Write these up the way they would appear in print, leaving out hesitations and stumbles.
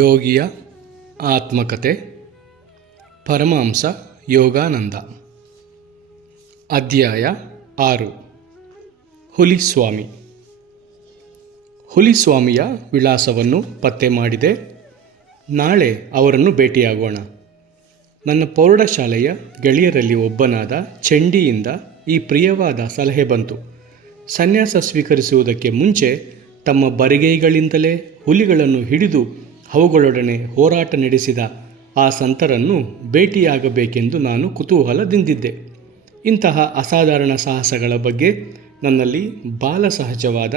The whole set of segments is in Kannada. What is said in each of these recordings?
ಯೋಗಿಯ ಆತ್ಮಕತೆ. ಪರಮಹಂಸ ಯೋಗಾನಂದ. ಅಧ್ಯಾಯ 6. ಹುಲಿಸ್ವಾಮಿ. ಹುಲಿಸ್ವಾಮಿಯ ವಿಳಾಸವನ್ನು ಪತ್ತೆ ಮಾಡಿದೆ. ನಾಳೆ ಅವರನ್ನು ಭೇಟಿಯಾಗೋಣ. ನನ್ನ ಪ್ರೌಢಶಾಲೆಯ ಗೆಳೆಯರಲ್ಲಿ ಒಬ್ಬನಾದ ಚಂಡಿಯಿಂದ ಈ ಪ್ರಿಯವಾದ ಸಲಹೆ ಬಂತು. ಸನ್ಯಾಸ ಸ್ವೀಕರಿಸುವುದಕ್ಕೆ ಮುಂಚೆ ತಮ್ಮ ಬರಿಗೈಗಳಿಂದಲೇ ಹುಲಿಗಳನ್ನು ಹಿಡಿದು ಅವುಗಳೊಡನೆ ಹೋರಾಟ ನಡೆಸಿದ ಆ ಸಂತರನ್ನು ಭೇಟಿಯಾಗಬೇಕೆಂದು ನಾನು ಕುತೂಹಲದಿಂದಿದ್ದೆ. ಇಂತಹ ಅಸಾಧಾರಣ ಸಾಹಸಗಳ ಬಗ್ಗೆ ನನ್ನಲ್ಲಿ ಬಾಲಸಹಜವಾದ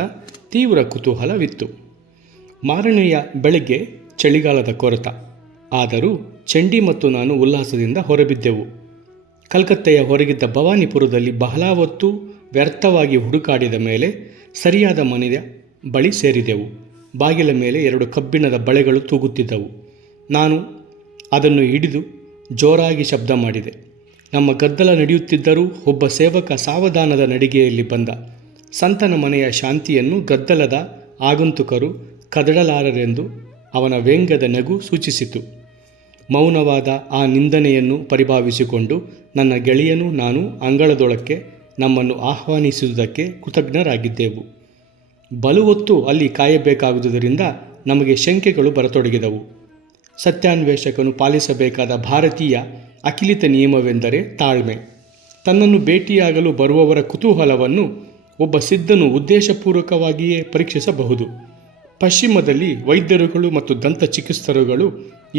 ತೀವ್ರ ಕುತೂಹಲವಿತ್ತು. ಮಾರನೆಯ ಬೆಳಗ್ಗೆ ಚಳಿಗಾಲದ ಕೊರತ. ಆದರೂ ಚಂಡಿ ಮತ್ತು ನಾನು ಉಲ್ಲಾಸದಿಂದ ಹೊರಬಿದ್ದೆವು. ಕಲ್ಕತ್ತೆಯ ಹೊರಗಿದ್ದ ಭವಾನಿಪುರದಲ್ಲಿ ಬಹಳ ಹೊತ್ತು ವ್ಯರ್ಥವಾಗಿ ಹುಡುಕಾಡಿದ ಮೇಲೆ ಸರಿಯಾದ ಮನೆಯ ಬಳಿ ಸೇರಿದೆವು. ಬಾಗಿಲ ಮೇಲೆ 2 ಕಬ್ಬಿಣದ ಬಳೆಗಳು ತೂಗುತ್ತಿದ್ದವು. ನಾನು ಅದನ್ನು ಹಿಡಿದು ಜೋರಾಗಿ ಶಬ್ದ ಮಾಡಿದೆ. ನಮ್ಮ ಗದ್ದಲ ನಡೆಯುತ್ತಿದ್ದರೂ ಒಬ್ಬ ಸೇವಕ ಸಾವಧಾನದ ನಡಿಗೆಯಲ್ಲಿ ಬಂದ. ಸಂತನ ಮನೆಯ ಶಾಂತಿಯನ್ನು ಗದ್ದಲದ ಆಗಂತುಕರು ಕದಡಲಾರರೆಂದು ಅವನ ವ್ಯಂಗ್ಯದ ನಗು ಸೂಚಿಸಿತು. ಮೌನವಾದ ಆ ನಿಂದನೆಯನ್ನು ಪರಿಭಾವಿಸಿಕೊಂಡು ನನ್ನ ಗೆಳೆಯನೂ ನಾನು ಅಂಗಳದೊಳಕ್ಕೆ ನಮ್ಮನ್ನು ಆಹ್ವಾನಿಸುವುದಕ್ಕೆ ಕೃತಜ್ಞರಾಗಿದ್ದೆವು. ಬಲು ಹೊತ್ತು ಅಲ್ಲಿ ಕಾಯಬೇಕಾಗುವುದರಿಂದ ನಮಗೆ ಶಂಕೆಗಳು ಬರತೊಡಗಿದವು. ಸತ್ಯಾನ್ವೇಷಕನು ಪಾಲಿಸಬೇಕಾದ ಭಾರತೀಯ ಅಖಿಲಿತ ನಿಯಮವೆಂದರೆ ತಾಳ್ಮೆ. ತನ್ನನ್ನು ಭೇಟಿಯಾಗಲು ಬರುವವರ ಕುತೂಹಲವನ್ನು ಒಬ್ಬ ಸಿದ್ಧನು ಉದ್ದೇಶಪೂರ್ವಕವಾಗಿಯೇ ಪರೀಕ್ಷಿಸಬಹುದು. ಪಶ್ಚಿಮದಲ್ಲಿ ವೈದ್ಯರುಗಳು ಮತ್ತು ದಂತ ಚಿಕಿತ್ಸಕರುಗಳು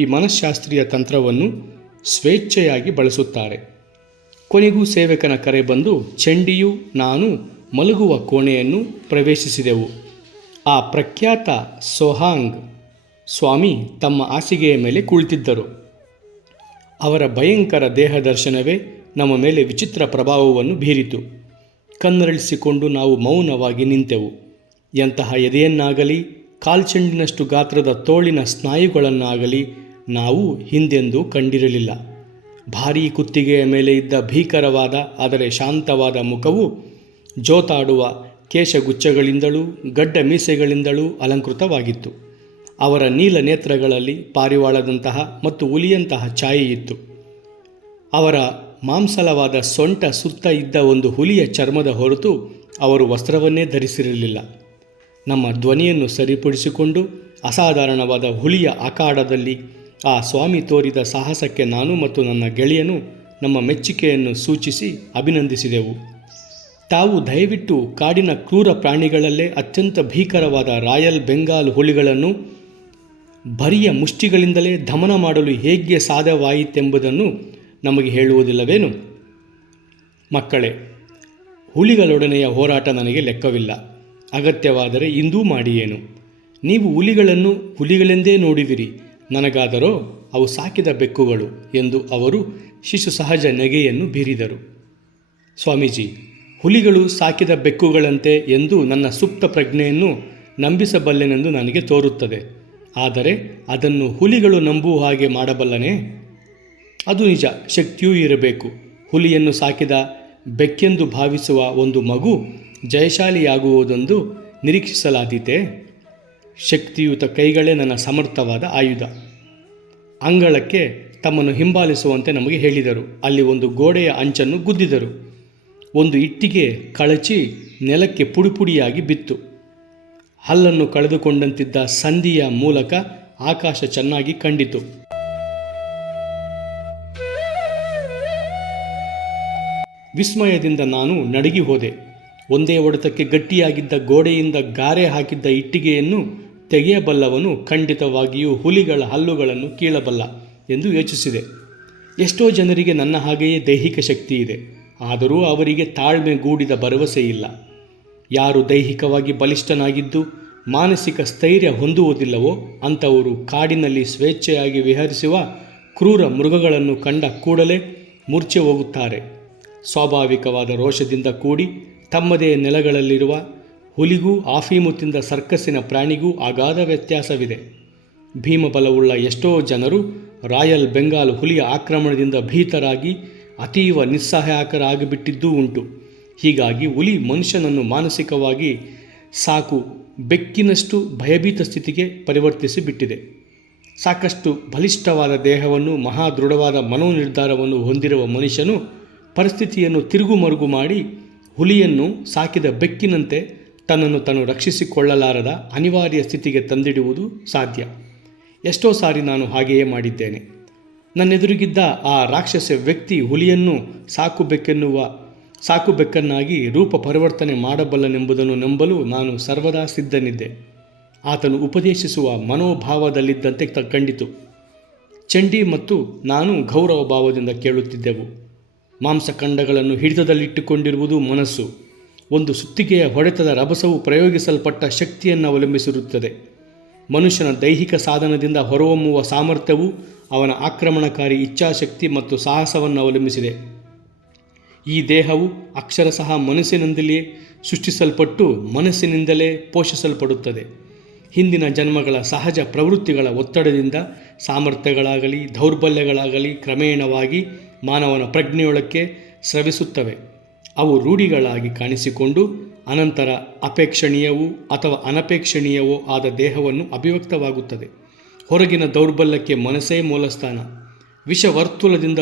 ಈ ಮನಃಶಾಸ್ತ್ರೀಯ ತಂತ್ರವನ್ನು ಸ್ವೇಚ್ಛೆಯಾಗಿ ಬಳಸುತ್ತಾರೆ. ಕೊನೆಗೂ ಸೇವಕನ ಕರೆ ಬಂದು ಚಂಡಿಯೂ ನಾನು ಮಲಗುವ ಕೋಣೆಯನ್ನು ಪ್ರವೇಶಿಸಿದೆವು. ಆ ಪ್ರಖ್ಯಾತ ಸೋಹಾಂಗ್ ಸ್ವಾಮಿ ತಮ್ಮ ಹಾಸಿಗೆಯ ಮೇಲೆ ಕುಳಿತಿದ್ದರು. ಅವರ ಭಯಂಕರ ದೇಹದರ್ಶನವೇ ನಮ್ಮ ಮೇಲೆ ವಿಚಿತ್ರ ಪ್ರಭಾವವನ್ನು ಬೀರಿತು. ಕಣ್ಣರಳಿಸಿಕೊಂಡು ನಾವು ಮೌನವಾಗಿ ನಿಂತೆವು. ಎಂತಹ ಎದೆಯನ್ನಾಗಲಿ ಕಾಲ್ಚೆಂಡಿನಷ್ಟು ಗಾತ್ರದ ತೋಳಿನ ಸ್ನಾಯುಗಳನ್ನಾಗಲಿ ನಾವು ಹಿಂದೆಂದೂ ಕಂಡಿರಲಿಲ್ಲ. ಭಾರೀ ಕುತ್ತಿಗೆಯ ಮೇಲೆ ಇದ್ದ ಭೀಕರವಾದ ಆದರೆ ಶಾಂತವಾದ ಮುಖವು ಜೋತಾಡುವ ಕೇಶಗುಚ್ಛಗಳಿಂದಲೂ ಗಡ್ಡ ಮೀಸೆಗಳಿಂದಲೂ ಅಲಂಕೃತವಾಗಿತ್ತು. ಅವರ ನೀಲ ನೇತ್ರಗಳಲ್ಲಿ ಪಾರಿವಾಳದಂತಹ ಮತ್ತು ಹುಲಿಯಂತಹ ಛಾಯೆಯಿತ್ತು. ಅವರ ಮಾಂಸಲವಾದ ಸೊಂಟ ಸುತ್ತ ಇದ್ದ ಒಂದು ಹುಲಿಯ ಚರ್ಮದ ಹೊರತು ಅವರು ವಸ್ತ್ರವನ್ನೇ ಧರಿಸಿರಲಿಲ್ಲ. ನಮ್ಮ ಧ್ವನಿಯನ್ನು ಸರಿಪಡಿಸಿಕೊಂಡು ಅಸಾಧಾರಣವಾದ ಹುಲಿಯ ಅಖಾಡದಲ್ಲಿ ಆ ಸ್ವಾಮಿ ತೋರಿದ ಸಾಹಸಕ್ಕೆ ನಾನು ಮತ್ತು ನನ್ನ ಗೆಳೆಯನು ನಮ್ಮ ಮೆಚ್ಚುಗೆಯನ್ನು ಸೂಚಿಸಿ ಅಭಿನಂದಿಸಿದೆವು. ತಾವು ದಯವಿಟ್ಟು ಕಾಡಿನ ಕ್ರೂರ ಪ್ರಾಣಿಗಳಲ್ಲೇ ಅತ್ಯಂತ ಭೀಕರವಾದ ರಾಯಲ್ ಬೆಂಗಾಲ್ ಹುಲಿಗಳನ್ನು ಬರಿಯ ಮುಷ್ಟಿಗಳಿಂದಲೇ ದಮನ ಮಾಡಲು ಹೇಗೆ ಸಾಧ್ಯವಾಯಿತೆಂಬುದನ್ನು ನಮಗೆ ಹೇಳುವುದಿಲ್ಲವೇನು? ಮಕ್ಕಳೇ, ಹುಲಿಗಳೊಡನೆಯ ಹೋರಾಟ ನನಗೆ ಲೆಕ್ಕವಿಲ್ಲ. ಅಗತ್ಯವಾದರೆ ಇಂದೂ ಮಾಡಿಯೇನು. ನೀವು ಹುಲಿಗಳನ್ನು ಹುಲಿಗಳೆಂದೇ ನೋಡಿದಿರಿ. ನನಗಾದರೋ ಅವು ಸಾಕಿದ ಬೆಕ್ಕುಗಳು ಎಂದು ಅವರು ಶಿಶು ಸಹಜ ನೆಗೆಯನ್ನು ಬೀರಿದರು. ಸ್ವಾಮೀಜಿ, ಹುಲಿಗಳು ಸಾಕಿದ ಬೆಕ್ಕುಗಳಂತೆ ಎಂದು ನನ್ನ ಸುಪ್ತ ಪ್ರಜ್ಞೆಯನ್ನು ನಂಬಿಸಬಲ್ಲೆನೆಂದು ನನಗೆ ತೋರುತ್ತದೆ. ಆದರೆ ಅದನ್ನು ಹುಲಿಗಳು ನಂಬುವ ಹಾಗೆ ಮಾಡಬಲ್ಲನೆ? ಅದು ನಿಜ, ಶಕ್ತಿಯೂ ಇರಬೇಕು. ಹುಲಿಯನ್ನು ಸಾಕಿದ ಬೆಕ್ಕೆಂದು ಭಾವಿಸುವ ಒಂದು ಮಗು ಜಯಶಾಲಿಯಾಗುವುದೆಂದು ನಿರೀಕ್ಷಿಸಲಾದೀತೆ? ಶಕ್ತಿಯುತ ಕೈಗಳೇ ನನ್ನ ಸಮರ್ಥವಾದ ಆಯುಧ. ಅಂಗಳಕ್ಕೆ ತಮ್ಮನ್ನು ಹಿಂಬಾಲಿಸುವಂತೆ ನಮಗೆ ಹೇಳಿದರು. ಅಲ್ಲಿ ಒಂದು ಗೋಡೆಯ ಅಂಚನ್ನು ಗುದ್ದಿದರು. ಒಂದು ಇಟ್ಟಿಗೆ ಕಳಚಿ ನೆಲಕ್ಕೆ ಪುಡಿಪುಡಿಯಾಗಿ ಬಿತ್ತು. ಹಲ್ಲನ್ನು ಕಳೆದುಕೊಂಡಂತಿದ್ದ ಸಂದಿಯ ಮೂಲಕ ಆಕಾಶ ಚೆನ್ನಾಗಿ ಕಂಡಿತು. ವಿಸ್ಮಯದಿಂದ ನಾನು ನಡುಗಿ ಹೋದೆ. ಒಂದೇ ಹೊಡೆತಕ್ಕೆ ಗಟ್ಟಿಯಾಗಿದ್ದ ಗೋಡೆಯಿಂದ ಗಾರೆ ಹಾಕಿದ್ದ ಇಟ್ಟಿಗೆಯನ್ನು ತೆಗೆಯಬಲ್ಲವನು ಖಂಡಿತವಾಗಿಯೂ ಹುಲಿಗಳ ಹಲ್ಲುಗಳನ್ನು ಕೀಳಬಲ್ಲ ಎಂದು ಯೋಚಿಸಿದೆ. ಎಷ್ಟೋ ಜನರಿಗೆ ನನ್ನ ಹಾಗೆಯೇ ದೈಹಿಕ ಶಕ್ತಿ ಇದೆ. ಆದರೂ ಅವರಿಗೆ ತಾಳ್ಮೆಗೂಡಿದ ಭರವಸೆ ಇಲ್ಲ. ಯಾರು ದೈಹಿಕವಾಗಿ ಬಲಿಷ್ಠನಾಗಿದ್ದು ಮಾನಸಿಕ ಸ್ಥೈರ್ಯ ಹೊಂದುವುದಿಲ್ಲವೋ ಅಂಥವರು ಕಾಡಿನಲ್ಲಿ ಸ್ವೇಚ್ಛೆಯಾಗಿ ವಿಹರಿಸುವ ಕ್ರೂರ ಮೃಗಗಳನ್ನು ಕಂಡ ಕೂಡಲೇ ಮೂರ್ಛೆ ಹೋಗುತ್ತಾರೆ. ಸ್ವಾಭಾವಿಕವಾದ ರೋಷದಿಂದ ಕೂಡಿ ತಮ್ಮದೇ ನೆಲಗಳಲ್ಲಿರುವ ಹುಲಿಗೂ ಆಫೀಮು ತಿಂದ ಸರ್ಕಸ್ಸಿನ ಪ್ರಾಣಿಗೂ ಅಗಾಧ ವ್ಯತ್ಯಾಸವಿದೆ. ಭೀಮಬಲವುಳ್ಳ ಎಷ್ಟೋ ಜನರು ರಾಯಲ್ ಬೆಂಗಾಲ್ ಹುಲಿಯ ಆಕ್ರಮಣದಿಂದ ಭೀತರಾಗಿ ಅತೀವ ನಿಸ್ಸಹಾಯಕರಾಗಿಬಿಟ್ಟಿದ್ದೂ ಉಂಟು. ಹೀಗಾಗಿ ಹುಲಿ ಮನುಷ್ಯನನ್ನು ಮಾನಸಿಕವಾಗಿ ಸಾಕು ಬೆಕ್ಕಿನಷ್ಟು ಭಯಭೀತ ಸ್ಥಿತಿಗೆ ಪರಿವರ್ತಿಸಿಬಿಟ್ಟಿದೆ. ಸಾಕಷ್ಟು ಬಲಿಷ್ಠವಾದ ದೇಹವನ್ನು ಮಹಾದೃಢವಾದ ಮನೋನಿರ್ಧಾರವನ್ನು ಹೊಂದಿರುವ ಮನುಷ್ಯನು ಪರಿಸ್ಥಿತಿಯನ್ನು ತಿರುಗುಮರುಗು ಮಾಡಿ ಹುಲಿಯನ್ನು ಸಾಕಿದ ಬೆಕ್ಕಿನಂತೆ ತನ್ನನ್ನು ತಾನು ರಕ್ಷಿಸಿಕೊಳ್ಳಲಾರದ ಅನಿವಾರ್ಯ ಸ್ಥಿತಿಗೆ ತಂದಿಡುವುದು ಸಾಧ್ಯ. ಎಷ್ಟೋ ಸಾರಿ ನಾನು ಹಾಗೆಯೇ ಮಾಡಿದ್ದೇನೆ. ನನ್ನೆದುರಿಗಿದ್ದ ಆ ರಾಕ್ಷಸ ವ್ಯಕ್ತಿ ಹುಲಿಯನ್ನು ಸಾಕು ಬೆಕ್ಕನ್ನಾಗಿ ರೂಪ ಪರಿವರ್ತನೆ ಮಾಡಬಲ್ಲನೆಂಬುದನ್ನು ನಂಬಲು ನಾನು ಸರ್ವದಾ ಸಿದ್ಧನಿದ್ದೆ. ಆತನು ಉಪದೇಶಿಸುವ ಮನೋಭಾವದಲ್ಲಿದ್ದಂತೆ ಕಂಡಿತು. ಚಂಡಿ ಮತ್ತು ನಾನು ಗೌರವ ಭಾವದಿಂದ ಕೇಳುತ್ತಿದ್ದೆವು. ಮಾಂಸಖಂಡಗಳನ್ನು ಹಿಡಿತದಲ್ಲಿಟ್ಟುಕೊಂಡಿರುವುದು ಮನಸ್ಸು. ಒಂದು ಸುತ್ತಿಗೆಯ ಹೊಡೆತದ ರಭಸವು ಪ್ರಯೋಗಿಸಲ್ಪಟ್ಟ ಶಕ್ತಿಯನ್ನು ಅವಲಂಬಿಸಿರುತ್ತದೆ. ಮನುಷ್ಯನ ದೈಹಿಕ ಸಾಧನದಿಂದ ಹೊರಹೊಮ್ಮುವ ಸಾಮರ್ಥ್ಯವು ಅವನ ಆಕ್ರಮಣಕಾರಿ ಇಚ್ಛಾಶಕ್ತಿ ಮತ್ತು ಸಾಹಸವನ್ನು ಅವಲಂಬಿಸಿದೆ. ಈ ದೇಹವು ಅಕ್ಷರಶಃ ಮನಸ್ಸಿನಿಂದಲೇ ಸೃಷ್ಟಿಸಲ್ಪಟ್ಟು ಮನಸ್ಸಿನಿಂದಲೇ ಪೋಷಿಸಲ್ಪಡುತ್ತದೆ. ಹಿಂದಿನ ಜನ್ಮಗಳ ಸಹಜ ಪ್ರವೃತ್ತಿಗಳ ಒತ್ತಡದಿಂದ ಸಾಮರ್ಥ್ಯಗಳಾಗಲಿ ದೌರ್ಬಲ್ಯಗಳಾಗಲಿ ಕ್ರಮೇಣವಾಗಿ ಮಾನವನ ಪ್ರಜ್ಞೆಯೊಳಕ್ಕೆ ಸ್ರವಿಸುತ್ತವೆ. ಅವು ರೂಢಿಗಳಾಗಿ ಕಾಣಿಸಿಕೊಂಡು ಅನಂತರ ಅಪೇಕ್ಷಣೀಯವೂ ಅಥವಾ ಅನಪೇಕ್ಷಣೀಯವೋ ಆದ ದೇಹವನ್ನು ಅಭಿವ್ಯಕ್ತವಾಗುತ್ತದೆ. ಹೊರಗಿನ ದೌರ್ಬಲ್ಯಕ್ಕೆ ಮನಸ್ಸೇ ಮೂಲಸ್ಥಾನ. ವಿಷವರ್ತುಲದಿಂದ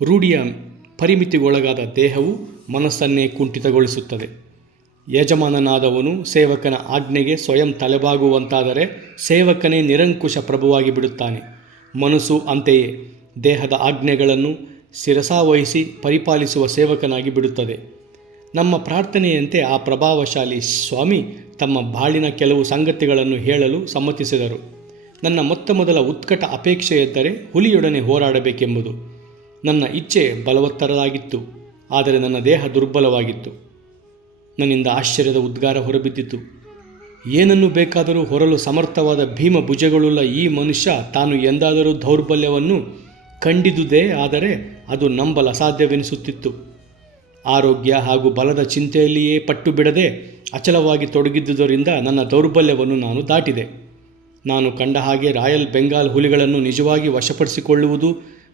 ರೂಢಿಯ ಪರಿಮಿತಿಗೊಳಗಾದ ದೇಹವು ಮನಸ್ಸನ್ನೇ ಕುಂಠಿತಗೊಳಿಸುತ್ತದೆ. ಯಜಮಾನನಾದವನು ಸೇವಕನ ಆಜ್ಞೆಗೆ ಸ್ವಯಂ ತಲೆಬಾಗುವಂತಾದರೆ ಸೇವಕನೇ ನಿರಂಕುಶ ಪ್ರಭುವಾಗಿ ಬಿಡುತ್ತಾನೆ. ಮನಸ್ಸು ಅಂತೆಯೇ ದೇಹದ ಆಜ್ಞೆಗಳನ್ನು ಶಿರಸಾವಹಿಸಿ ಪರಿಪಾಲಿಸುವ ಸೇವಕನಾಗಿ ಬಿಡುತ್ತದೆ. ನಮ್ಮ ಪ್ರಾರ್ಥನೆಯಂತೆ ಆ ಪ್ರಭಾವಶಾಲಿ ಸ್ವಾಮಿ ತಮ್ಮ ಬಾಳಿನ ಕೆಲವು ಸಂಗತಿಗಳನ್ನು ಹೇಳಲು ಸಮ್ಮತಿಸಿದರು. ನನ್ನ ಮೊತ್ತಮೊದಲ ಉತ್ಕಟ ಅಪೇಕ್ಷೆ ಎಂದರೆ ಹುಲಿಯೊಡನೆ ಹೋರಾಡಬೇಕೆಂಬುದು. ನನ್ನ ಇಚ್ಛೆ ಬಲವತ್ತರದಾಗಿತ್ತು, ಆದರೆ ನನ್ನ ದೇಹ ದುರ್ಬಲವಾಗಿತ್ತು. ನನ್ನಿಂದ ಆಶ್ಚರ್ಯದ ಉದ್ಗಾರ ಹೊರಬಿದ್ದಿತು. ಏನನ್ನು ಬೇಕಾದರೂ ಹೊರಲು ಸಮರ್ಥವಾದ ಭೀಮ ಭುಜಗಳುಳ್ಳ ಈ ಮನುಷ್ಯ ತಾನು ಎಂದಾದರೂ ದೌರ್ಬಲ್ಯವನ್ನು ಕಂಡಿದುದೇ ಆದರೆ ಅದು ನಂಬಲು ಅಸಾಧ್ಯವೆನಿಸುತ್ತಿತ್ತು. ಆರೋಗ್ಯ ಹಾಗೂ ಬಲದ ಚಿಂತೆಯಲ್ಲಿಯೇ ಪಟ್ಟು ಬಿಡದೆ ಅಚಲವಾಗಿ ತೊಡಗಿದ್ದುದರಿಂದ ನನ್ನ ದೌರ್ಬಲ್ಯವನ್ನು ನಾನು ದಾಟಿದೆ. ನಾನು ಕಂಡ ಹಾಗೆ ರಾಯಲ್ ಬೆಂಗಾಲ್ ಹುಲಿಗಳನ್ನು ನಿಜವಾಗಿ ವಶಪಡಿಸಿಕೊಳ್ಳುವುದು